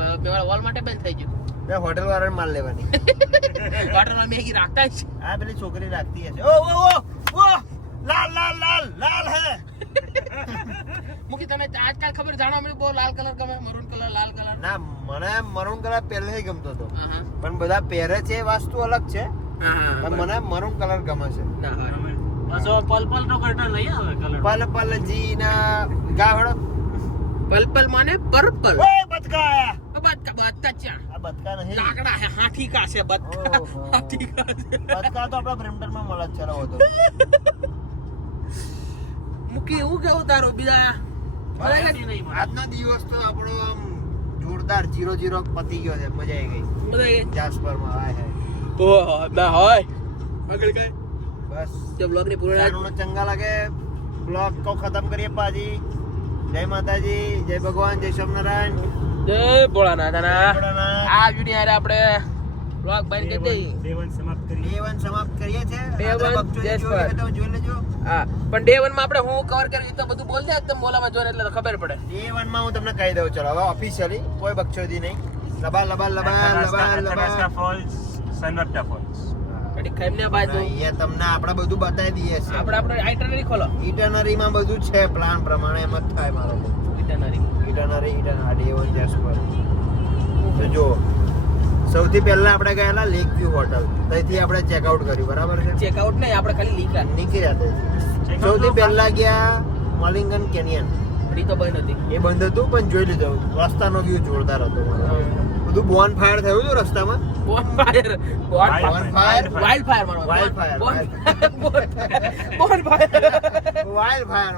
વોલ માટે બંધ થઈ ગયું મેં હોટેલ વાળાને માલ લેવાની હોટલમાં મેગી રાખતા જ છે. આ પેલી છોકરી રાખતી હશે ઓ ઓ ઓ ઓ લાલ લાલ લાલ લાલ હે મુકી તમે આજકાલ ખબર જાણવા મળ્યું બહુ લાલ કલર ગમે મરૂન કલર લાલ કલર ના મને મરૂન કલર પહેલેથી ગમતો હતો હા પણ બધા પહેરે છે એ વસ્તુ અલગ છે હા પણ મને મરૂન કલર ગમે છે ના હા બસ હવે પલ નો કરતા નહીં આવે કલર પલ પલ જી ના ગાવડો પર્પલ માને પર્પલ ઓય બતકા આયા બત્તા ક્યાં આ બતકા નહીં લાકડા હે હાથી કા છે બત્તા ઓહો. હાથી કા છે બતકા તો આપણા બ્રેમ્પટન માં મળે જ છે રહો તો મુકી એવું કેવું તારું બીજા આજનો દિવસ તો આપણો આમ જોરદાર 0-0 પતી ગયો છે મજા આવી ગઈ બધા જાસ્પર માં હાય હાય ઓહો ના હોય આગળ કઈ બસ તે બ્લોગ ની પૂરા જાણું ચંગા લાગે બ્લોગ को खत्म करिए पाजी जय माताजी जय भगवान जय स्वामीनारायण જય ભોળાનાથ અને ભોળાનાથ. આ વિડીયો આપણે બ્લોગ બાય કરી દઈ Day one સમાપ્ત કરી. Day 1 સમાપ્ત કરીએ છે. Day આપણે one, બકચોદી yes, જોવી હોય sir. તો જોઈ લેજો. હા પણ ડે 1 માં આપણે હું કવર કરી તો બધું બોલ દે એકદમ બોલામાં જોઈને એટલે ખબર પડે. Day 1 માં હું તમને કહી દઉં, ચલો હવે ઓફિશિયલી કોઈ બકચોદી નહીં. લબાલ લબાલ લબાલ લબાલ Athabasca લબાલ. Falls, Sanvapta Falls. કડી ખાઈને બાજુ અહીંયા તમને આપણે બધું બતાવી દઈએ છે. આપણે આઇટનરી ખોલો ઇટરનરીમાં બધું છે પ્લાન પ્રમાણે, એમ જ થાય મારો. ઇટનરી ઇટરનરી Day 1 જેસ્પર. તો જો સૌથી પહેલા આપણે ગયેલા લેક વ્યૂ હોટલ, ત્યાંથી આપણે ચેકઆઉટ કર્યું, બરાબર છે. ચેકઆઉટ નહીં આપણે ખાલી લીકા નીકળ્યા ત્યાંથી. સૌથી પહેલા ગયા મલિંગન કેનિયન. ફરી તો બંધ હતી એ બંધ હતું પણ જોઈ લીધું. રસ્તાનો વ્યૂ જોરદાર હતો. બધું બોન ફાયર થયું હતું રસ્તામાં. Bonfire Wildfire. વાઇલ્ડફાયર મારવા Wildfire. બોનફાયર વાઇલ્ડફાયર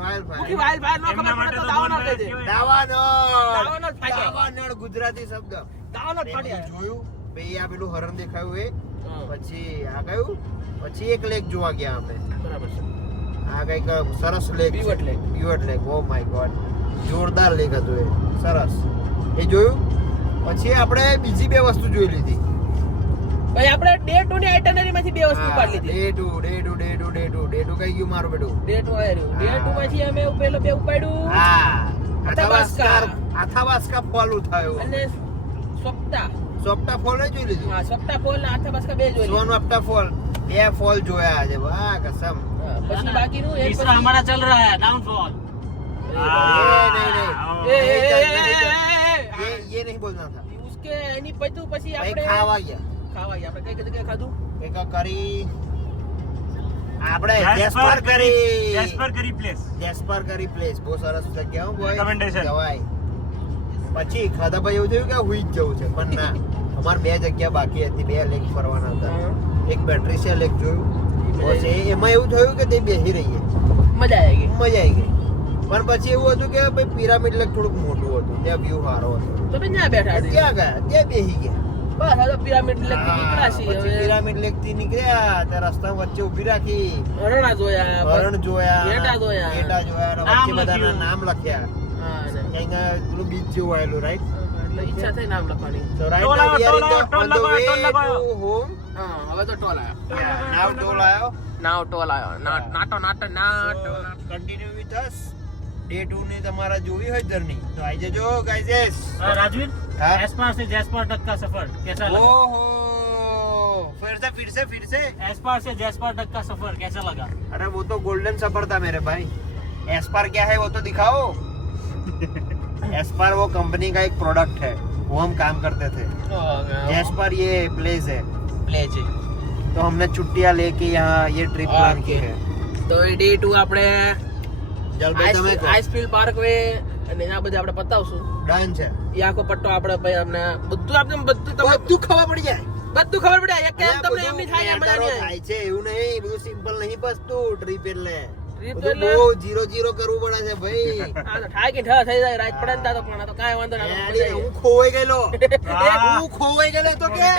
વાઇલ્ડફાયર નો એમના ખબર પડે તો માટે તો દાવાનો bonfire કહી દે કહેવાય. દાવાનો જ ફાટ્યો. દાવાનળ ગુજરાતી શબ્દ. દાવાનો જ મેં ફાટ્યો. જોયું ભાઈ આ પેલું હરણ દેખાયું એ હા. પછી આ કયું પછી એક લેક જોવા ગયા અમે. બરાબર છે આ કઈક સરસ lake Pivot lake. Pivot lake. Oh my God, જોરદાર લેક હતું એ, સરસ. એ જોયું. પછી આપણે બીજી બે વસ્તુ જોઈ લીધી. ભાઈ આપણે ડે 2 ની આઇટનરી માંથી બે વસ્તુ પાડી લીધી. ડે ટુ કઈ ગયું મારું બેટું? ડે 2 આવ્યું ડે 2 માંથી અમે પેલો બે ઉપાડ્યું હા, Athabasca. Athabasca ફોલ થયો. અને સોપ્તા સોપ્ટા ફોલ જોઈ લીધું. હા સોપ્તા ફોલ ને આથાબાસ્કા બે જોઈ લીધી. સોન વાપ્ટા ફોલ, બે ફોલ જોયા છે. વાહ કસમ. હા, પછી બાકીનું એક तीसरा हमारा चल रहा है डाउनफॉल. ये नहीं बोलना था. उसके એની પછી ભાઈ આપણે ખાવા ગયા. આપણે કઈ જગ્યાએ ખાધું એક કરી આપણે Jasper જેસ્પર કરી. Jasper Curry Place. જેસ્પર કરી પ્લેસ બહુ સરસ જગ્યા હો બોય. Recommendation. જવાય. પછી ખાધા પછી એવું થયું કે હુઈ જ જવું છે, પણ ના, અમાર બે જગ્યા બાકી હતી, બે લેક ફરવાના હતા. એક પેટ્રિશિયા લેક જોયું, બસ એમાં એવું થયું કે તે બેસી રહીએ, મજા આવી ગઈ. મજા આવી ગઈ. પણ પછી એવું હતું કે ભાઈ પિરામિડ લેક થોડુંક મોટું હતું, ત્યાં વ્યૂ સારો હતો. તો બે ત્યાં બેઠા હતી. ત્યાં ગયા, ત્યાં બેસી ગયા. બસ હવે પિરામિડ લેક થી નીકળ્યા પછી છીએ હવે. પિરામિડ લેક થી નીકળ્યા, ત્યાં રસ્તા વચ્ચે ઊભી રાખી, હરણા જોયા હરણ જોયા, ઘેટા જોયા. ઘેટા જોયા, અને નામ વચ્ચે બધાના લખ્યું. નામ લખ્યા. હા ને. ક્યાંક પેલું બીચ જેવું આવેલું, રાઈટ? એટલે ઈચ્છા થઈ નામ લખવાની. So right Toll now we are આવ્યો, in the, toll on the લગાવ્યો, way toll લગાવ્યો. to home. હા હવે તો ટોલ આવ્યો. Yeah, now toll આવ્યો. નાવ ટોલ આવ્યો NATO So, continue with us. Day 2 ની તમારા જોવી હોય જર્ની તો આવી જજો ગાઈઝ. राजवीर हाँ? एस्पार से जैस्पर तक का सफर कैसा लगा? ओहो, फिर से एस्पार से जैस्पर तक का सफर कैसा लगा? अरे वो तो गोल्डन सफर था मेरे भाई. एस्पार क्या है वो तो दिखाओ. एस्पार वो कंपनी का एक प्रोडक्ट है, वो हम काम करते थे. एस्पार ये प्लेस है, પ્લે છે तो हमने छुट्टियां लेके यहाँ ये ट्रिप प्लान की है. તો એ ડે 2 આપણે જલભાઈ તમે કહો. આઈસફીલ્ડ પાર્ક વે અને આ બધું આપણે પતાવશું. ડન છે. એ આખો પટ્ટો આપણે ભાઈ અમને બધું તમને બધું ખબર પડી જાય. બધું ખબર પડે એક કેમ અલ્યા, તમને બધું એમની થાય મજા મેટરો નહીં થાય છે એવું નહીં, બધું સિમ્પલ નહીં બસતું ટ્રીપ એટલે. Trip બધું એટલે? બહુ 0-0 કરવું પડે છે ભાઈ. આ તો થાય કે ઠ થઈ જાય રાત પડે ને તો પણ આ તો કાંઈ વાંધો નહીં યાર, હું ખોવાઈ ગયેલો. હા. હું ખોવાઈ ગયેલો તો કે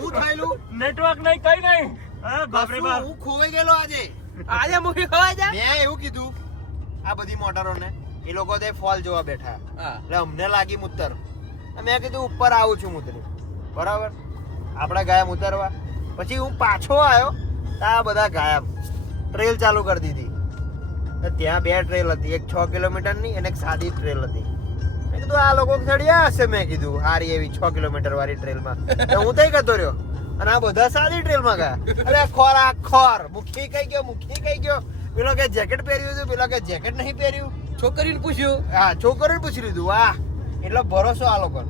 હું થયેલું નેટવર્ક નહીં, કઈ નહીં. હા, બાપ રે કશું, બાપ. હું ખોવાઈ ગયેલો આજે. આજે મૂવી ખવાય જા મેં એવું કીધું આ બધી મોટરોને, એ લોકો તે ફોલ જોવા બેઠા, હા એટલે અમને લાગી મુત્તર. મેં કીધું ઉપર આવું છું મુતરી, બરાબર. આપણે ગયા ઉતરવા, પછી હું પાછો આવ્યો તો આ બધા ગાયબ. ટ્રેલ ચાલુ કરી દીધી. તો ત્યાં બે ટ્રેલ હતી, એક 6 કિલોમીટરની અને એક સાદી ટ્રેલ હતી. મેં કીધું આ લોકો ચડ્યા હશે, મેં કીધું હારી એવી 6 કિલોમીટર વાળી ટ્રેલમાં. તો હું તઈ જતો રહ્યો અને આ બધા સાદી ટ્રેલમાં ગયા. અરે ખોર મુખી કઈ ગયો. પેલો કે જેકેટ પહેર્યું હતું, પેલો કે જેકેટ નહીં પહેર્યું. છોકરીને પૂછ્યું હા, છોકરીને પૂછી લીધું. વાહ, એટલો ભરોસો આ લોકો.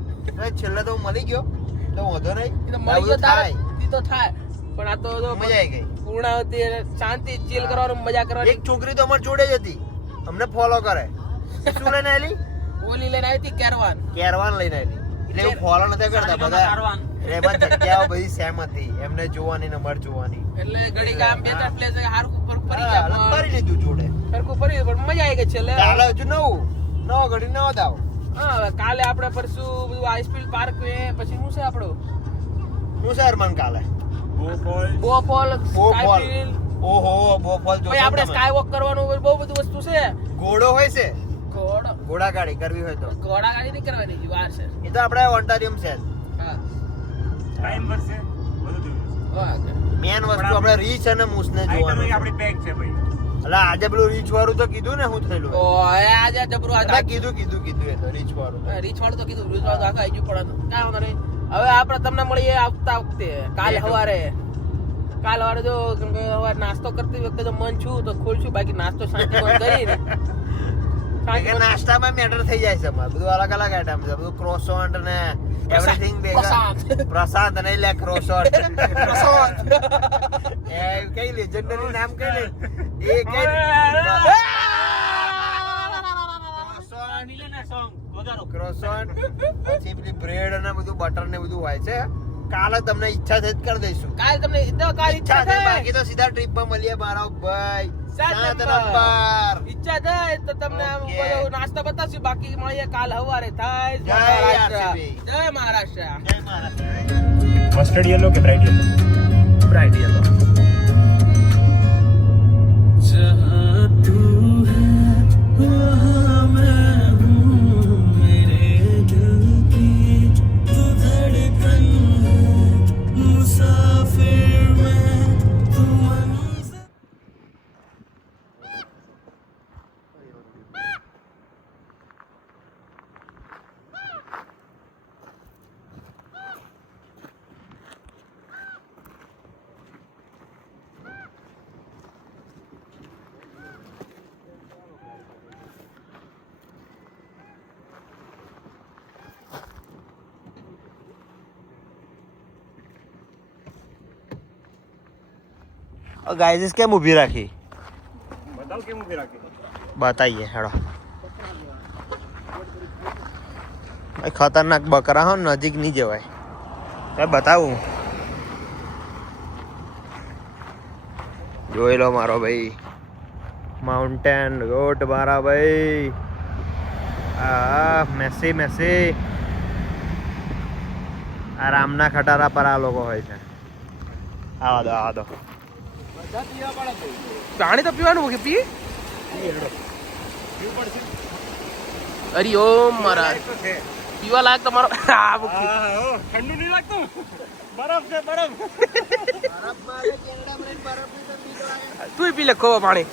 છેલ્લે તો હું મળી ગયો, તો વાંધો નહીં, એ તો આ મળી બધું ગયો તારે થાય. ઈ તો થાય પણ આ તો જો મજા આવી ગઈ. પૂર્ણાવતી અને શાંતિ ચીલ કરવાનું મજા કરવાની એક છોકરી તો અમારી જોડે જ હતી, અમને ફોલો કરે. શું લઈને આવેલી? ઓલી લઈને આવી હતી કેરવાન કેરવાન લઈને આવેલી. એટલે એવું ફોલો નથી કરતા બધા. कारवान. એટલે એમાં જગ્યાઓ બધી સેમ હતી, એમને જોવાની ને અમારે જોવાની. એટલે ઘડી ગામ બે ત્રણ પ્લેસ હારકું પર ફરી હા, ગયા ફરી લીધું જોડે. હરકું ફરી પણ મજા આવી ગઈ છેલ્લે ચાલે હજુ નવો ઘડી નવો દાવ. હા હવે કાલે આપણે ફરશું બધું આઈસફીલ્ડ પાર્ક પછી શું છે આપણું શું છે અરમાન કાલે? બોફોલ. બોફોલ બોફોલ. સ્કાયફીલ્ડ ઓહો, બોફોલ જોશો ભાઈ આપણે તમે. સ્કાય વોક કરવાનું બહુ બધું વસ્તુ છે ઘોડો હોય છે, ઘોડા ગાડી કરવી હોય તો ગાડી નહીં કરવાની વાર છે એ તો આપણે ઓન્ટારિયમ છે જ. હા ટાઈમ વર્ષે. મેન વસ્તુ આપણે રીચ અને મૂસને જોવાનું છે. આપણી પેક છે ભાઈ. એટલે આજે પેલું રીચ વાળું તો કીધું ને હું થયેલું આજે જબરું એટલે કીધું એ તો રીચ વાળું રીચ વાળું તો કીધું રીચ વાળું તો આખા આવી ગયું પણ કાંઈ વાંધો નહીં. હવે આપણે તમને મળીએ આવતા વખતે કાલ સવારે જો કેમ કે હવે નાસ્તો કરતી વખતે જો મન છું તો ખોલશું, બાકી નાસ્તો શાંતિ બંધ કરીને કે નાસ્તામાં મેટર થઈ જાય છે અમારે બધું અલગ અલગ આઈટમ છે, બધું ક્રોસોન્ટ ને એવરીથિંગ પ્રસાદ અને લે ક્રોસોન્ટ એ કઈ લેજેન્ડરી નામ કઈ લે એ કઈ ક્રોસોન્ટ પછી પેલી બ્રેડ અને બધું બટર ને બધું હોય છે. કાલે તમને ઈચ્છા થઈ કરી દઈશું. કાલ તમને કાલ ઈચ્છા બાકી થાય તો સીધા ટ્રીપ માં મળીએ મારા ભાઈ 7 7 નંબર. નંબર. ઈચ્છા થાય તો તમને આમ Okay. બધો નાસ્તો બતાવશું, બાકી મળીએ કાલ સવારે થાય. જય RCB. જય મહારાષ્ટ્ર. જય મહારાજ. મસ્ટર્ડ યલો કે bright yellow? Bright yellow. Guys કેમ ઊભી રાખી બતાવ કેમ ઊભી રાખી. બતાઈએ હેડો. ખતરનાક બકરા હો, નજીક નહીં જવાય. બતાવું જોઈ લો મારો ભાઈ માઉન્ટેન ગોટ મારા ભાઈ. મેસી આ રામના ખટારા પર આ લોકો હોય છે. આવા દો પાણી તો પીવાનું કે પી. અરે ઓમ મહારાજ પીવા લાયક તો મારો ઠંડુ નહીં લાગતું? બરફ છે બરફ. તું પી લે ખોવા પાણી.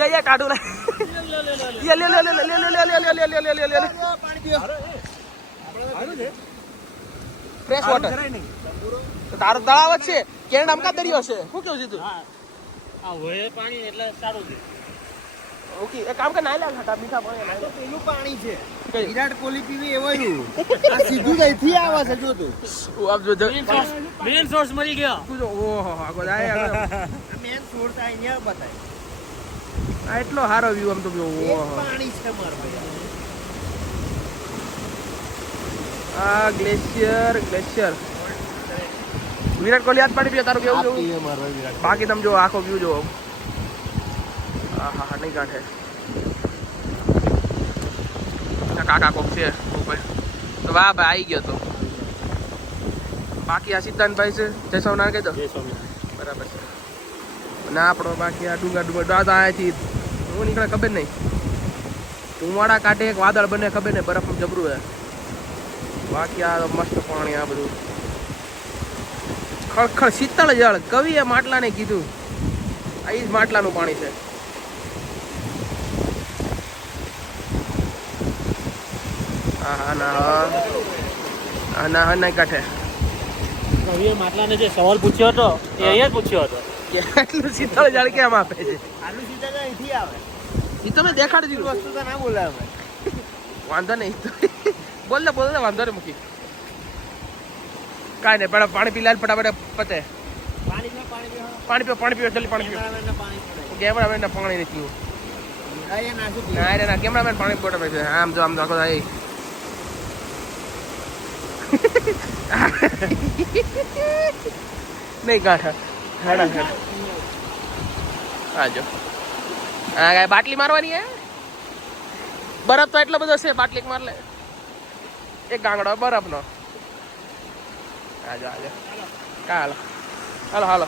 યે કાઢું ને લે ફ્રેશ વોટર. તારો તળાવ જ છે કેરળ અમકા દરિયો છે. શું કેવું છે તું? આ હોય પાણી એટલે સારું છે. ઓકે એક કામ કર નાઈ લે ઘટા મીઠા પાણી નાઈ લે. પેલું પાણી છે કઈ? વિરાટ કોહલી પીવી એવાયું આ સીધું જ અહીંથી આવે છે. જો તું આપ જો મેન સોર્સ મરી ગયો. તું જો ઓહો આગળ આય મેન સોર્સ અહીંયા બતાય. આ એટલો સારો વ્યૂ આમ તો જો એક ઓહો. પાણી છે મારા ભાઈ. આ ગ્લેશિયર વિરાટ કોહલી હાથ પાણી પીએ તારું કેવું આ કેવું? પીવે મારો ભાઈ વિરાટ બાકી તમે જો આખો વ્યૂ જો હા નહીં કાઢે. કાકા કોક છે ઉપર તો વાહ ભાઈ આવી ગયો તો. બાકી આ સિદ્ધાંતભાઈ છે જય સોમનાથ કહી દો. બરાબર છે. ના આપણો બાકી આ ડુંગર દાદા અહીંથી હું નીકળે ખબર નહીં. ધુમાડા કાઢે એક વાદળ બને ખબર નહીં, બરફ જબરું હે. બાકી આ મસ્ત પાણી આ બધું ખળખળ શીતળ જળ. કવિએ માટલાને કીધું આ જ માટલાનું પાણી છે. ના કાંઠે કવિએ માટલાને જે સવાલ પૂછ્યો હતો એ અહીંયા જ પૂછ્યો હતો. કેટલું શીતળ જળ કેમ આપે છે આલુ સીધા તો અહીંથી આવે. એ તમે દેખાડી દીધું. વસ્તુ તો ના બોલાવે. વાંધો નહીં બોલ ને વાંધો નહીં મૂકી કાંઈ નહીં પણ પાણી પી લે ફટાફટ પતે. પાણી પીવો પાણી પીવો જલ્દી પાણી પીવો. કેમેરામેનને પાણી પડે. કેમેરામેન પાણી નથી પીવું. અહીંયા નાખી દીધું. ના રે ના કેમેરામેન પાણી બોટલ છે. આમ જો આમ આખો થાય નહીં કાંઠા હેડા હા જો હા કાંઈ બાટલી મારવાની હે. બરફ તો એટલો બધો છે બાટલી માર લે એક ગાંગડો બરફનો. હાલો હાલો હાલો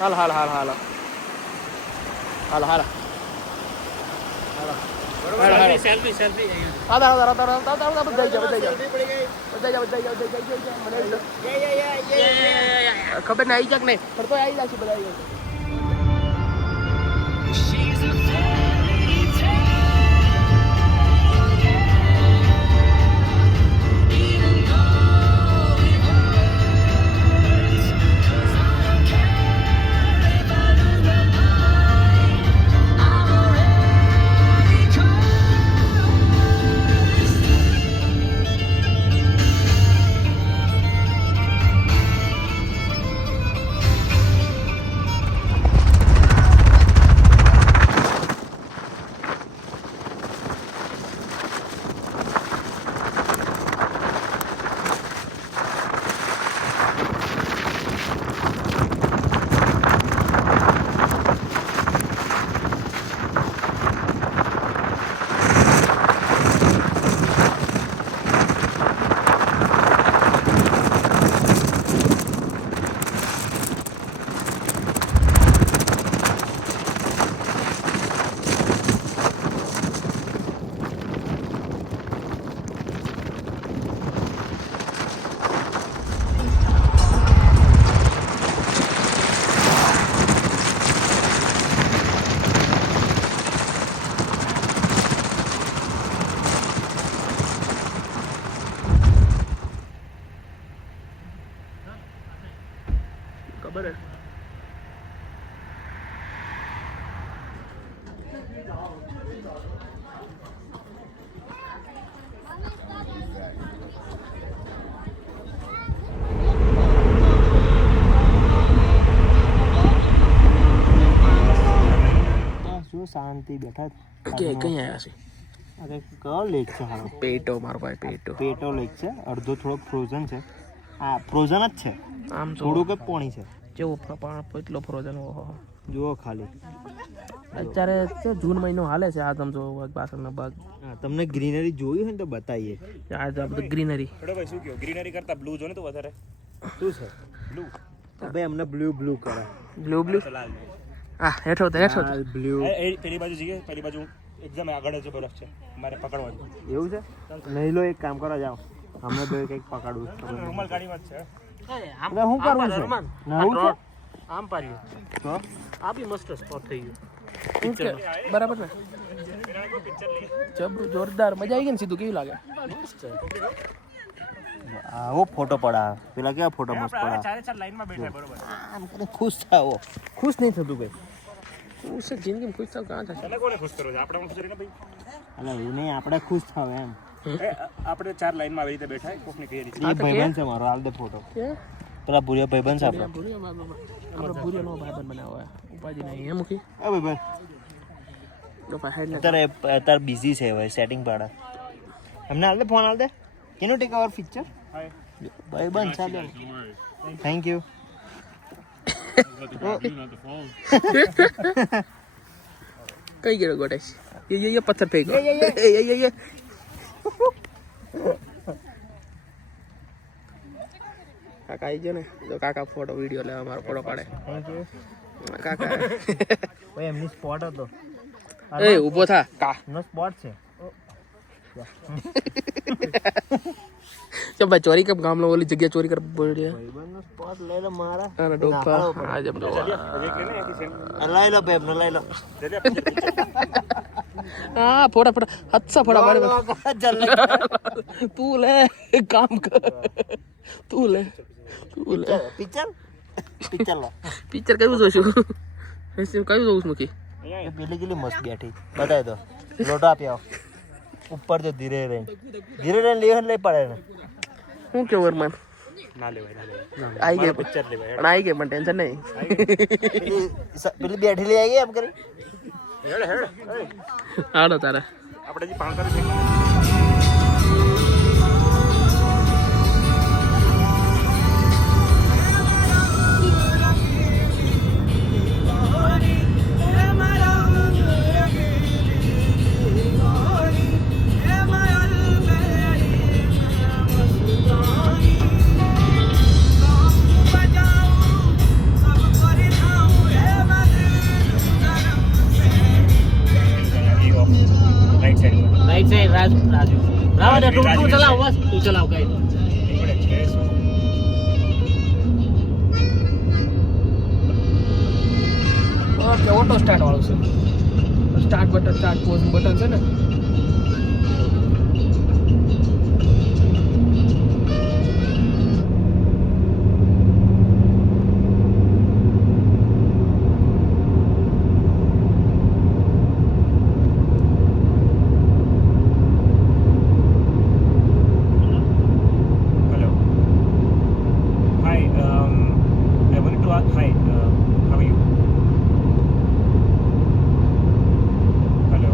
હાલો હાલો હાલો હાલો હાલો હાલો હાલો સેલ્ફી બધા જલ્દી પડી ગઈ. બધા ખબર નહીં આવી જાક નહીં પણ તો આવી જશે બધા આવી જશે. ખબર હે શું શાંતિ બેઠા કે કઈ આવ્યા છે અરે કયો લેક છે હારો પેટો મારો ભાઈ પેટો પેટો લેક છે અડધો થોડોક ફ્રોઝન છે હા ફ્રોઝન જ છે આમ થોડુંક જ પાણી છે જેવો એટલો ફ્રોઝન ઓહો જુઓ ખાલી અત્યારે તો જૂન મહિનો હાલે છે આ તમે જો પાછળનો ભાગ હા તમને ગ્રીનરી જોઈ હોય ને તો બતાવીએ આ તો બધું ગ્રીનરી થોડો ભાઈ શું કહ્યું ગ્રીનરી કરતા બ્લુ જો ને તો વધારે શું છે બ્લુ ભાઈ અમને બ્લુ કરે બ્લુ હા હેઠો તો બ્લુ પેલી બાજુ જઈએ પેલી બાજુ એકદમ આગળ જ બરફ છે મારે પકડવાનું એવું છે નહીં લો એક કામ કરો જાઓ અમને બે કંઈક પકડવું રૂમાલ ગાડીમાં જ છે એટલે શું કરવું છે નવું છે આમ પાડ્યું તો આ બી મસ્ત સ્પોટ થઈ ગયું બરાબર ને જબરું જોરદાર મજા આવી ગઈ ને સીધું કેવું લાગે આવો ફોટો પડા પેલા કેવા ફોટો મસ્ત પડા ચારે ચાર લાઈનમાં બેઠા બરોબર આમ કરીને ખુશ થાઓ ખુશ નહીં થતું ભાઈ હું છે જિંદગીમાં ખુશ થાવ કાં થશે તને કોને ખુશ કરો છો આપણે ખુશ કરીને ભાઈ એટલે એવું નહીં આપણે ખુશ થાવ એમ આપણે ચાર લાઈનમાં આવી રીતે બેઠા કોકની કઈ રીતે એ ભાઈબંધ છે મારો હાલ દે ફોટો પેલા ભૂરિયા ભાઈબંધ છે આપણો આપણે ભૂરિયાનો ભાઈબંધ બનાવો ઉપાધિ નહીં એમ મૂકી એ ભાઈબંધ તો હેડ અત્યારે બિઝી છે ભાઈ સેટિંગ પાડા એમને હાલ દે ફોન હાલ દે કેનો ટેક અવર પિક્ચર ભાઈબંધ ચાલો થેન્ક યુ કઈ ગયો ગોટેશ ये पत्थर फेंको ये કાકા આવી ગયો ને તો કાકા ફોટો વિડીયો લેવા મારો ફોટો પાડે થેન્ક યુ કાકા ભાઈ એમની સ્પોટ હતો એ ઊભો થા કા નો સ્પોટ છે ચલ ભાઈ ચોરી કબ ગામ લો ઓલી જગ્યા ચોરી કર બોલ્યા ભાઈબંધનો સ્પોટ લઈ લે મારા અરે ડોપા આ જમ જો લઈ લો ભાઈ લઈ લો હા ફોટા હત્સા ફોટા મારે તું લે કામ કર તું લે પિક્ચર લો પિક્ચર કયું જોઈશું કયું જોઉં મૂકી પેલી કેટલી મસ્ત બેઠી બતાવી દો લોટો આપી આવો ઉપર જો ધીરે રહીને લઈ પડે ને શું કેવું વરમાન ના લેવાય આવી ગઈ પિક્ચર લેવાય પણ આવી ગઈ પણ ટેન્શન નહીં પેલી બેઠી લઈ આવી એમ કરી હાડો તારે આપણે જે પાણકાર છે રાઈટ સાઈડ રાજુ રાવા દે તું ચલાવ બસ તું ચલાવ કઈ ઓટો સ્ટાર્ટ વાળું છે. Start button, start pause button છે ને. Hello. Hi. I wanted to ask. Hi. How are you? Hello.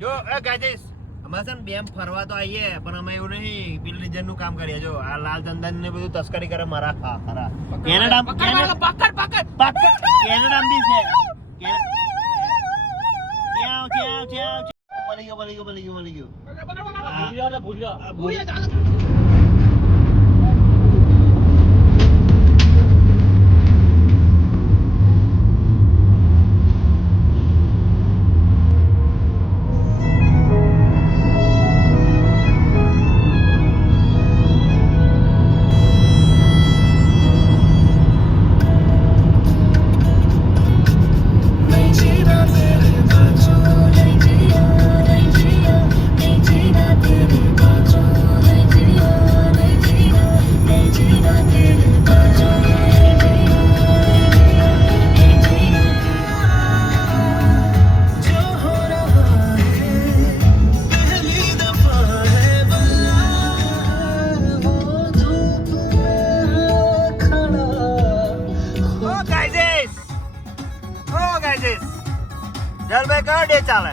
જો ગાઈસ અમારે છે ને બેમ ફરવા તો આવીએ પણ અમે એવું નહીં બિલ રીજન નું કામ કરીએ. જો આ લાલ ચંદન ને બધું તસ્કરી કરે મારા ખરા કેનેડા કેનેડા બી છે. મળી ગયો. જલભાઈ કયો ડે ચાલે?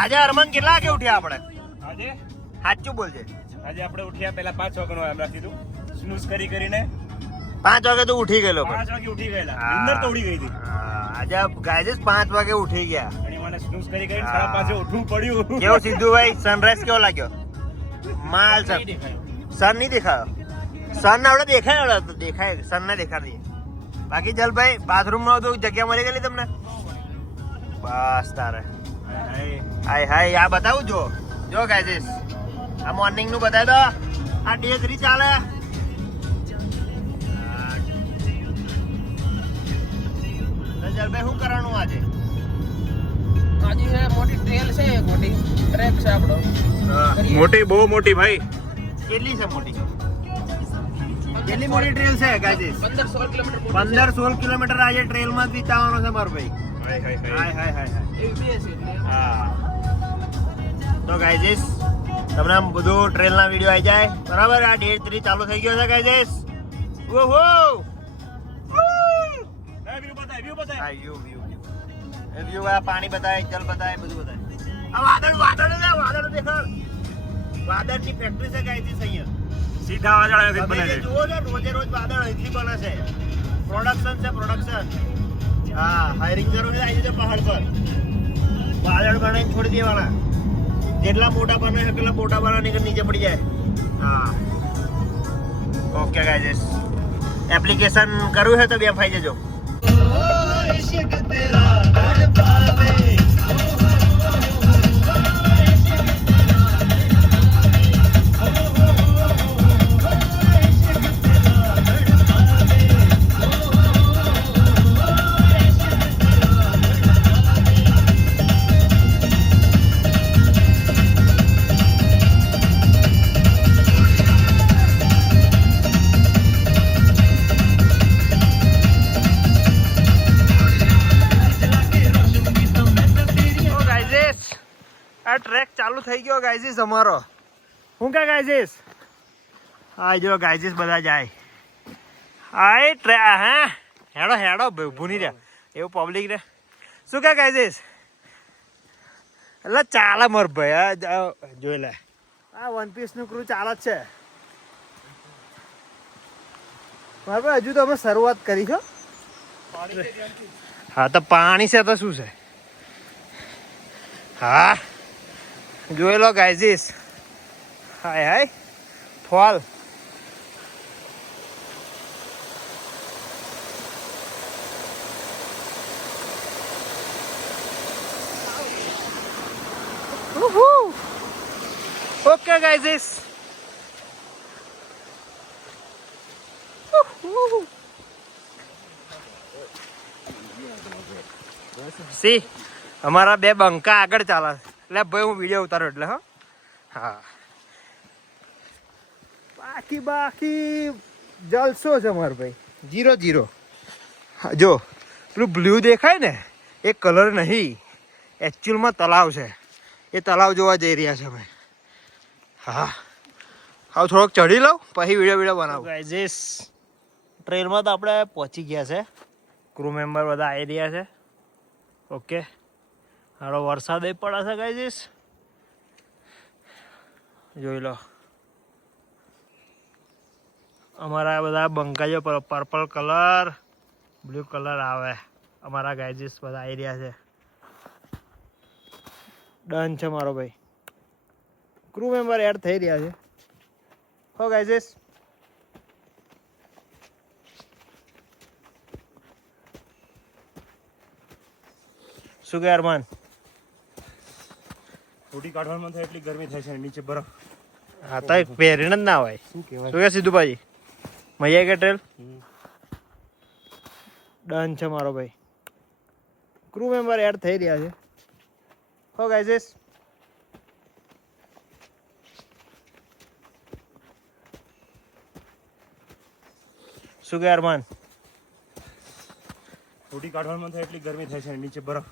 આજે અરમાન કેટલા વાગે ઉઠ્યા આપણે? આજે સાચું બોલજે. આજે આપણે ઉઠ્યા પહેલા 5 વાગ્યાનું એમ રાખી દીધું. સ્નૂઝ કરીને 5 વાગે તો ઉઠી ગયેલો. 5 વાગે ઉઠી ગયેલા. નીંદર તો ઉડી ગઈ હતી. આજે ગાઈસ 5 વાગે ઉઠી ગયા. અને મને સ્નૂઝ કરીને 5:30 ઉઠવું પડ્યું. કેવો સિદ્ધુભાઈ સનરાઈઝ કેવો લાગ્યો? માલ સન સન નહીં દેખાયો. સન આપણે દેખાય સન ના દેખાડી. બાકી જલભાઈ બાથરૂમ માં તો જગ્યા મળી ગયેલી તમને? બસ તારે હાય આ બતાવું જો ગાઈસ આ મોર્નિંગ નું બતાવી દો. આ ડે 3 ચાલે. જલભાઈ શું કરવાનું આજે? આજે મોટી ટ્રેલ છે, એક મોટી ટ્રેક છે આપણો. મોટી બહુ મોટી ભાઈ. કેટલી છે મોટી? કેટલી મોટી ટ્રેલ છે ગાઈસ? 15-16 કિલોમીટર. 15-16 કિલોમીટર આજે ટ્રેલ માં જ વિતાવવાનો છે મારો ભાઈ. હાય. એવી બે છે એટલે. હા તો ગાઈસ તમને આમ બધું ટ્રેલ ના વિડીયો આવી જાય બરાબર. આ ડે 3 ચાલુ થઈ ગયો છે ગાઈસ. ઓહો વ્યૂ આ પાણી બતાય, જલ બતાય, બધું બતાય. આ વાદળ દેખાડ. વાદળની ફેક્ટરી છે ગાઈસ અહીંયા. સીધા વાદળ અહીંથી બને છે. જુઓ ને રોજ વાદળ અહીંથી બને છે. પ્રોડક્શન છે પ્રોડક્શન. હા હાયરિંગ કરો છે આવી રીતે પહાડ પર. વાદળ બનાવીને છોડી દેવાના. જેટલા મોટા બને એટલા મોટા બનાવીને નીચે પડી જાય. હા ઓકે ગાઈસ એપ્લિકેશન કરવું છે તો બે ફાઈ જજો. આ ટ્રેક ચાલુ થઈ ગયો ગાઈઝીસ અમારો. હું કે ગાઈઝીસ હા જો ગાઈઝીસ બધા જાય. હા ટ્રે હા હેડો ભૂની રહ્યા એવું પબ્લિક ને શું કે ગાઈઝીસ? એટલે ચાલે મર ભાઈ જોઈ લે આ વન પીસ નું ક્રૂ ચાલે જ છે મારે ભાઈ. હજુ તો અમે શરૂઆત કરી છો. હા તો પાણી છે તો શું છે? હા જોઈ લો ગાઈઝીસ. હાય ફોલ. ઓકે ગાઈઝ સી અમારા બે બંકા આગળ ચાલે એટલે ભાઈ હું વિડીયો ઉતારો એટલે હા બાકી જલસો છે મારો ભાઈ 0-0 જો પેલું બ્લુ દેખાય ને એ કલર નહીં એકચ્યુઅલમાં તલાવ છે એ તલાવ જોવા જઈ રહ્યા છે અમે હા હવે થોડોક ચડી લઉં પછી વિડીયો બનાવું ગાઈઝ ટ્રેનમાં તો આપણે પહોંચી ગયા છે ક્રૂ મેમ્બર બધા આવી રહ્યા છે ઓકે હારો વરસાદ એ પડે છે ગાઈઝ જોઈ લો અમારા બધા બંકા જો પર્પલ કલર બ્લુ કલર આવે અમારા ગાઈઝ બધા આવી રહ્યા છે ડન છે મારો ભાઈ ક્રૂ મેમ્બર એડ થઈ રહ્યા છે હો ગાઈઝ શું કે અરમાન ફોટી કાઢવામાં થાય એટલી ગરમી થાય છે નીચે બરફ હા તો પહેરીને જ ના હોય શું કે સિદ્ધુભાઈ મજા કે ટ્રેલ ડન છે મારો ભાઈ ક્રૂ મેમ્બર એડ થઈ રહ્યા છે હો ગાઈઝ શું કે અરમાન ફોટી કાઢવામાં થાય એટલી ગરમી થાય છે નીચે બરફ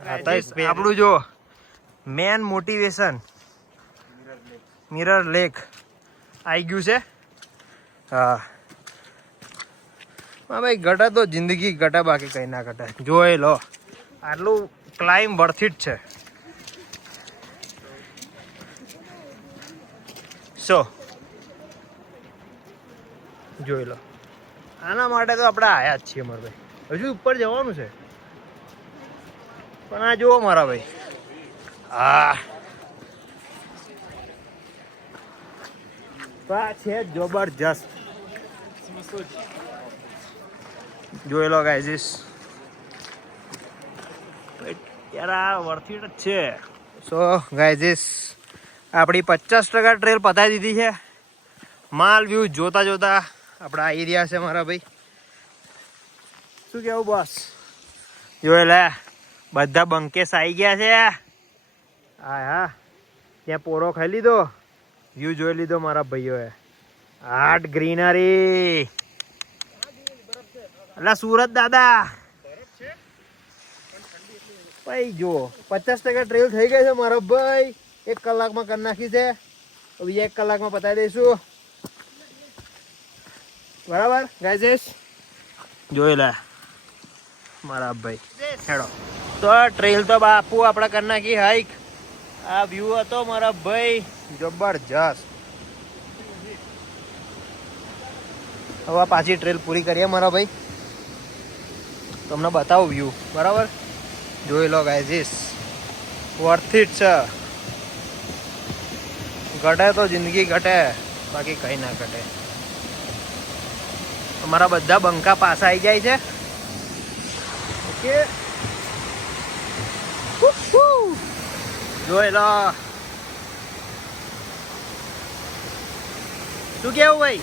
હા તો આપણું જો મેન મોટિવેશન મિરર લેક આવી ગયું છે હા ભાઈ ઘટા તો જિંદગી ઘટા બાકી કંઈ ના ઘટા જોઈ લો આટલું ક્લાઇમ્બ વર્થ ઇટ છે જોઈ લો આના માટે તો આપણે આયા જ છીએ મારા ભાઈ હજુ ઉપર જવાનું છે પણ આ જુઓ મારા ભાઈ આ છે જબરજસ્ત જોઈ લો ગાઈઝ યાર આ વર્થ ઇટ જ છે સો ગાઈઝ આપણી 50% ટ્રેલ પતાવી દીધી છે માલ વ્યૂ જોતા જોતા આપણા આવી રહ્યા છે મારા ભાઈ શું કેવું બોસ જોઈ લે બધા બંકેસ આવી ગયા છે હા ત્યાં પોરો ખાઈ લીધો વ્યૂ જોઈ લીધો મારા ભાઈઓએ આર્ટ ગ્રીનરી એટલે સુરત દાદા ભાઈ જુઓ 50% ટ્રેલ થઈ ગઈ છે મારો ભાઈ 1 કલાકમાં કરી નાખી છે બીજા 1 કલાકમાં પતાવી દઈશું બરાબર ગાઈઝ જોઈ લે મારા ભાઈ હેડો તો ટ્રેલ તો બાપુ આપણે કરી નાખી હાઈક આ વ્યૂ હતો મારા ભાઈ જબરજસ્ત હવે પાછી ટ્રેલ પૂરી કરીએ મારા ભાઈ તમને બતાવું વ્યૂ બરાબર જોઈ લો ગાઈઝ વર્થ ઇટ છે ઘટે તો જિંદગી ઘટે બાકી કંઈ ના ઘટે અમારા બધા બંકા પાછા આવી જાય છે ઓકે જોઈ લો શું કેવું ભાઈ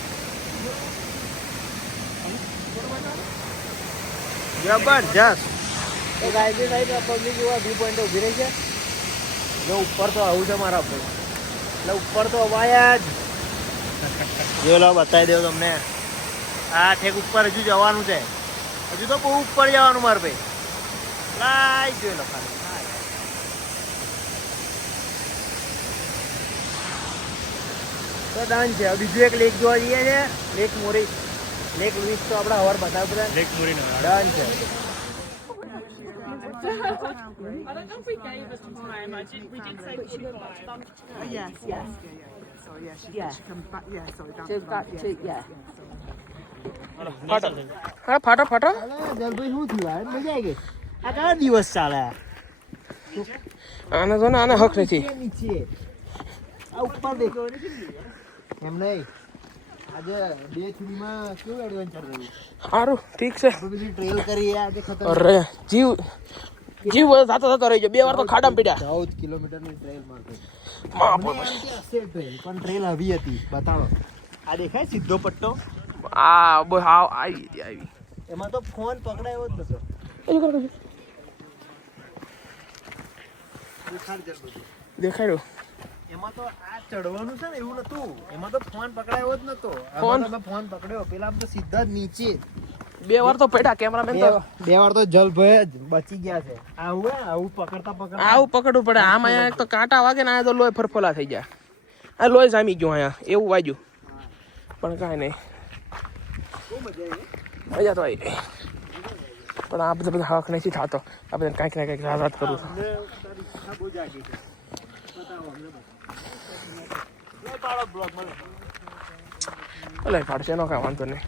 જબરજસ્ત તો ગાયજી સાઈડ પબ્લિક એવા વ્યૂ પોઈન્ટ ઉભી રહી છે જો ઉપર તો આવું છે મારા ભાઈ એટલે ઉપર તો અવાયા જ જો લો બતાવી દઉં તમને આ ઠેક ઉપર હજુ જવાનું છે હજુ તો બહુ ઉપર જવાનું મારે ભાઈ લાઈ જોઈ લો ખાલી તો ડન છે બીજું એક લેક જોવા જઈએ છે લેક મોરી લેક લુઈસ તો આપણા હવાર બતાવ બધા લેક મોરીનો ડન છે I don't know if we gave us time. We did say we should buy. Yes. So yeah, she comes back. Yeah, so back to હા ફાટો ફાટો જલભાઈ શું થયું યાર મજા આવી ગઈ આ કયા દિવસ ચાલે આને તો આને હક નથી નીચે આ ઉપર દેખો એમ નહીં આજે બે થ્રીમાં કેવું એડવેન્ચર રહ્યું સારું ઠીક છે બધી ટ્રેલ કરી આજે ખતમ અરે જીવ જીવ થતો રહી ગયો 2 વાર તો ખાડામાં પીડ્યા 14 કિલોમીટરની ટ્રેલ મારતો બાપ રે. હશે ટ્રેલ પણ ટ્રેલ આવી હતી બતાવો આ દેખાય સીધો પટ્ટો આ બો હાવ આવી એમાં તો ફોન પકડાયો જ નતો દેખાડ્યો એમાં તો આ ચડવાનું છે ને એવું નતું એમાં તો ફોન પકડાયો જ નતો ફોન? તમે ફોન પકડ્યો પેલા તો સીધા જ નીચે 2 વાર તો પડ્યા કેમેરામેન તો બે વાર તો જલ ભય જ બચી ગયા છે આવું પકડતા આવું પકડવું પડે આમ અહીંયા એક તો કાંટા વાગે ને આ તો લોહી ફરફોલા થઈ જાય આ લોહી જામી ગયું અહીંયા એવું વાગ્યું પણ કાંઈ નહીં મજા તો આવી ગઈ પણ આ બધા હક નથી થતો આ બધા કાંઈક ને કાંઈક રાત કરું છું ભલે પાડશે એનો કાંઈ વાંધો નહીં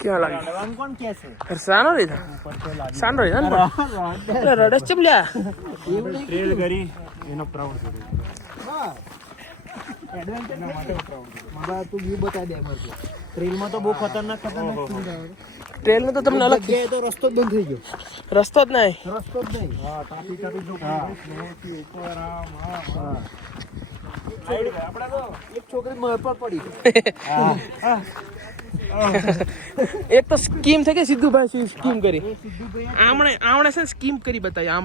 ક્યાં લાગી કોણ કે છે સાનો રીધા સાનો રીધા ને પણ રડસ ચપલ્યા ટ્રેલ કરી એનો પ્રાઉડ છે મારા તું વ્યૂ બતાવી દે મારે ટ્રેલમાં તો બહુ ખતરનાક સીન આવે ટ્રેલનો તો તમને અલગ જગ્યાએ તો રસ્તો જ બંધ થઈ ગયો રસ્તો જ નહીં રસ્તો જ નહીં આપણે તો એક છોકરી મર પર પડી એક તો સ્કીમ થઈ ગઈ સિદ્ધુભાઈ સ્કીમ કરી આમણે છે સ્કીમ કરી બતાવી આમ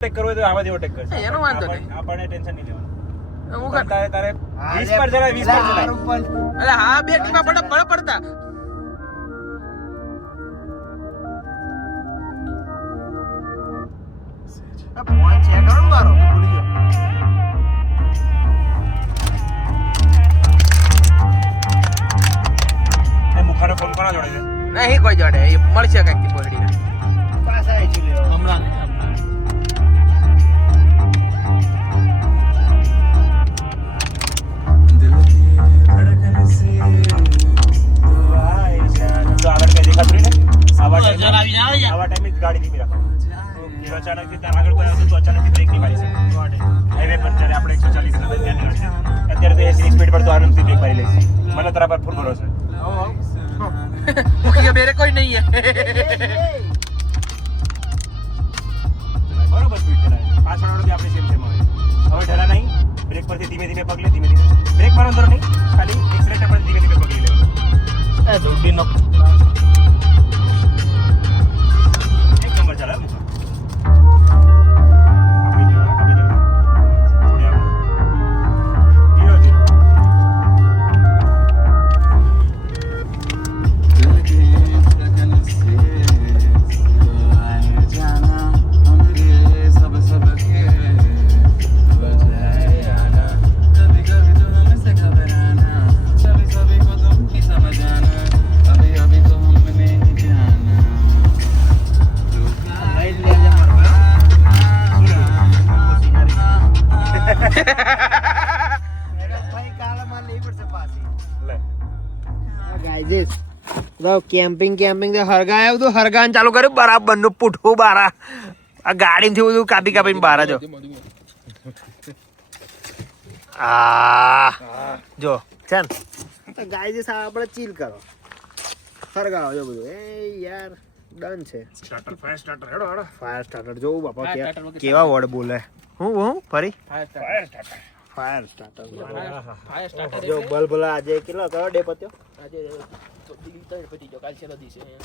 ટેક કરવો હોય તો આવા જેવો ટેક કરશે એનો વાંધો નહીં આપણને ટેન્શન નહીં લેવાનું હું કરતા તારે 20 પર જરા 20 પર ચલાય અરે હા બે ટીમા પડતા ફોન છે કરો મારો ભૂલી ગયો એ મુખાનો ફોન કોના જોડે છે નહીં કોઈ જોડે એ મળશે કાંઈક બોલડી પાછા આવી લેવા હમણાં તો આગળ કઈ દેખાતું નહીં ને આવા જરા આવી જાવ યાર આવા ટાઈમે જ ગાડી ધીમી રાખવાની જો અચાનક ત્યાં આગળ કોઈ આવતું તો અચાનક બ્રેક નહીં મારી શકે હાઈવે પર જ્યારે આપણે 140 ધ્યાન રાખીએ અત્યારે તો 80 સ્પીડ પર તો આરામથી બ્રેક મારી લઈશ મને તારા પર ફૂલ ભરોસો ये मेरे कोई नहीं है બરોબર સ્પીડ ચલાવે પાછળવાળો બી આપણે સેમ સેમ આવે હવે ઢલા નહીં બ્રેક પરથી ધીમે ધીમે પગલે ધીમે ધીમે બ્રેક મારવાનો જરૂર નહીં ખાલી એક્સિલેટર પર ધીમે ધીમે પગલી લેવાનું એ જોડી નો એક નંબર ચલાવે કેમ્પિંગ હરગાય બધું હરગાન ચાલુ કર્યું બરાબર નું પૂઠું બારા આ ગાડીથી બધું કાપીને બારા જો જો છે ને ગાય આપણે ચીલ કરો હરગાવો જો બધું એ યાર ડન છે સ્ટાર્ટર ફાયર સ્ટાર્ટર હેડો હેડો ફાયર સ્ટાર્ટર જોવું બાપા કેવા વર્ડ બોલે હું ફરી fire starter fire starter fire starter જો બલ્બ આજે કેટલો કયો ડે પત્યો આજે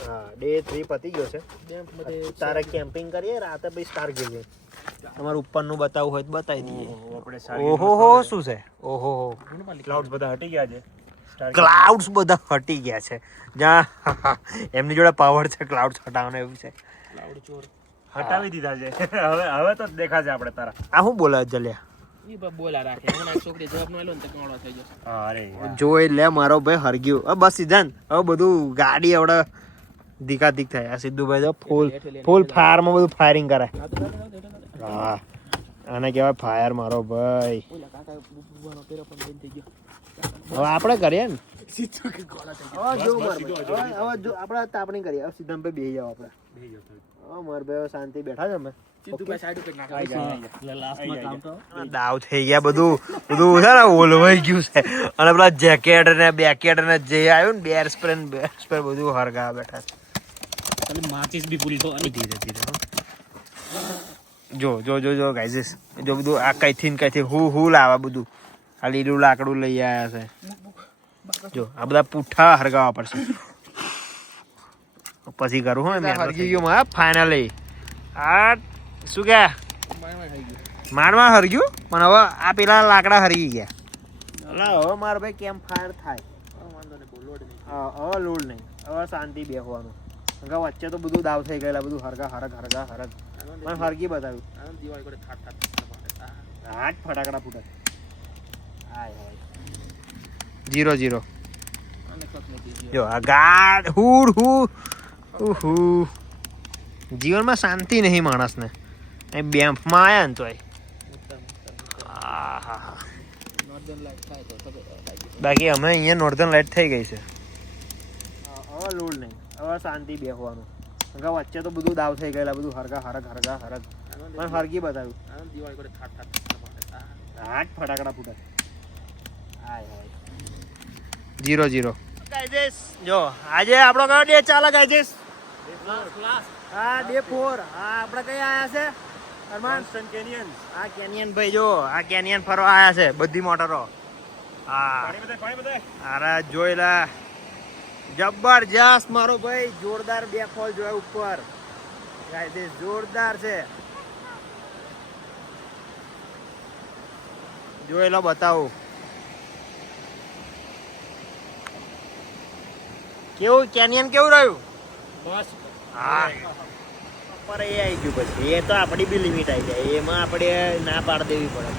હા ડે 3 પતી ગયો છે. તારે કેમ્પિંગ કરીએ રાતે પછી સ્ટાર ગઈએ. તમારું ઉપરનું બતાવવું હોય તો બતાવી દઈએ. આપણે ઓહો હો શું છે? ઓહો ક્લાઉડ બધા હટી ગયા છે. ક્લાઉડ્સ બધા હટી ગયા છે. જ્યાં એમની જોડે પાવર છે ક્લાઉડ્સ હટાવવાનો એવું છે. હટાવી દીધા છે. હવે તો દેખાશે આપણે તારા. આ શું બોલે જલ્યા? બોલા રાખે હમણાં છોકરી જવાબ નો આલ્યો ને તો કોણો થઈ જશે. અરે યાર. જોઈ લે મારો ભાઈ હરગ્યું. હવે બસ સીધા હવે બધું ગાડી આવડે ધીકાધીક થાય. આ સિદ્ધુભાઈ તો ફૂલ ફાયરમાં બધું ફાયરિંગ કરે. હા આને કહેવાય ફાયર મારો ભાઈ. હવે આપણે કરીએ ને હવે આપણે તાપણી કરીએ. હવે સીધા ભાઈ બેસી જાવ આપણે. હવે મારા ભાઈ શાંતિ બેઠા છે અમે. દાવ થઈ ગયા બધું છે ને ઓલવાઈ ગયું છે. અને પેલા જેકેટ ને બેકેટ ને જે આવ્યું ને બેર સ્પ્રે બધું હરગા બેઠા છે. માચીસ બી પૂરી થવાની. ધીરે ધીરે જો જો જો જો ગાઈઝ જો બધું આ કઈથી ને કઈથી હું લાવે બધું. આ લીલું લાકડું લઈ આવ્યા છે. જો આ બધા પુઠ્ઠા હરગાવા પડશે પછી કરું હું હરગી ગયું મારા ફાઇનલી. આ શું કે મારમાં હરગ્યું પણ હવે આ પેલા લાકડા હરગી ગયા. હવે મારો ભાઈ કેમ્પ ફાયર થાય. હવે લોડ નહીં. હવે શાંતિ બેસવાનું. વચ્ચે તો બધું દાવ થઈ ગયેલા બધું હરગા હરગ પણ હરગી બતાવ્યું. હાથ ફટાકડા ફૂટે. 0-0 જો આ ગાડ જીવનમાં શાંતિ નહીં માણસને. બેમ્પમાં આયા ને તોય બાકી હમણાં અહીંયા નોર્ધન લાઇટ થઈ ગઈ છે. હવે લોડ નહીં. હવે શાંતિ બેસવાનું. વચ્ચે તો બધું દાવ થઈ ગયેલા બધું હરગ પણ હરગી બતાવ્યું. હાથ ફટાકડા ફૂટે. 0-0 જો આજે આપણો કયો ડે ચાલે ગાઈઝ? હા ડે 4. હા આપણે કઈ આયા છે અરમાન? કેનિયન. હા કેનિયન ભાઈ જો આ કેનિયન ફરવા આયા છે બધી મોટરો. હા અરે જોઈ લે જબરજસ્ત મારો ભાઈ. જોરદાર બે ફોલ જોયા ઉપર ગાઈઝ. જોરદાર છે. જોઈ લો બતાવું કેવું કેનિયન કેવું રહ્યું. હા પર એ આવી ગયું પછી એ તો આપણી બી લિમિટ આવી જાય. એમાં આપણે ના પાડી દેવી પડે.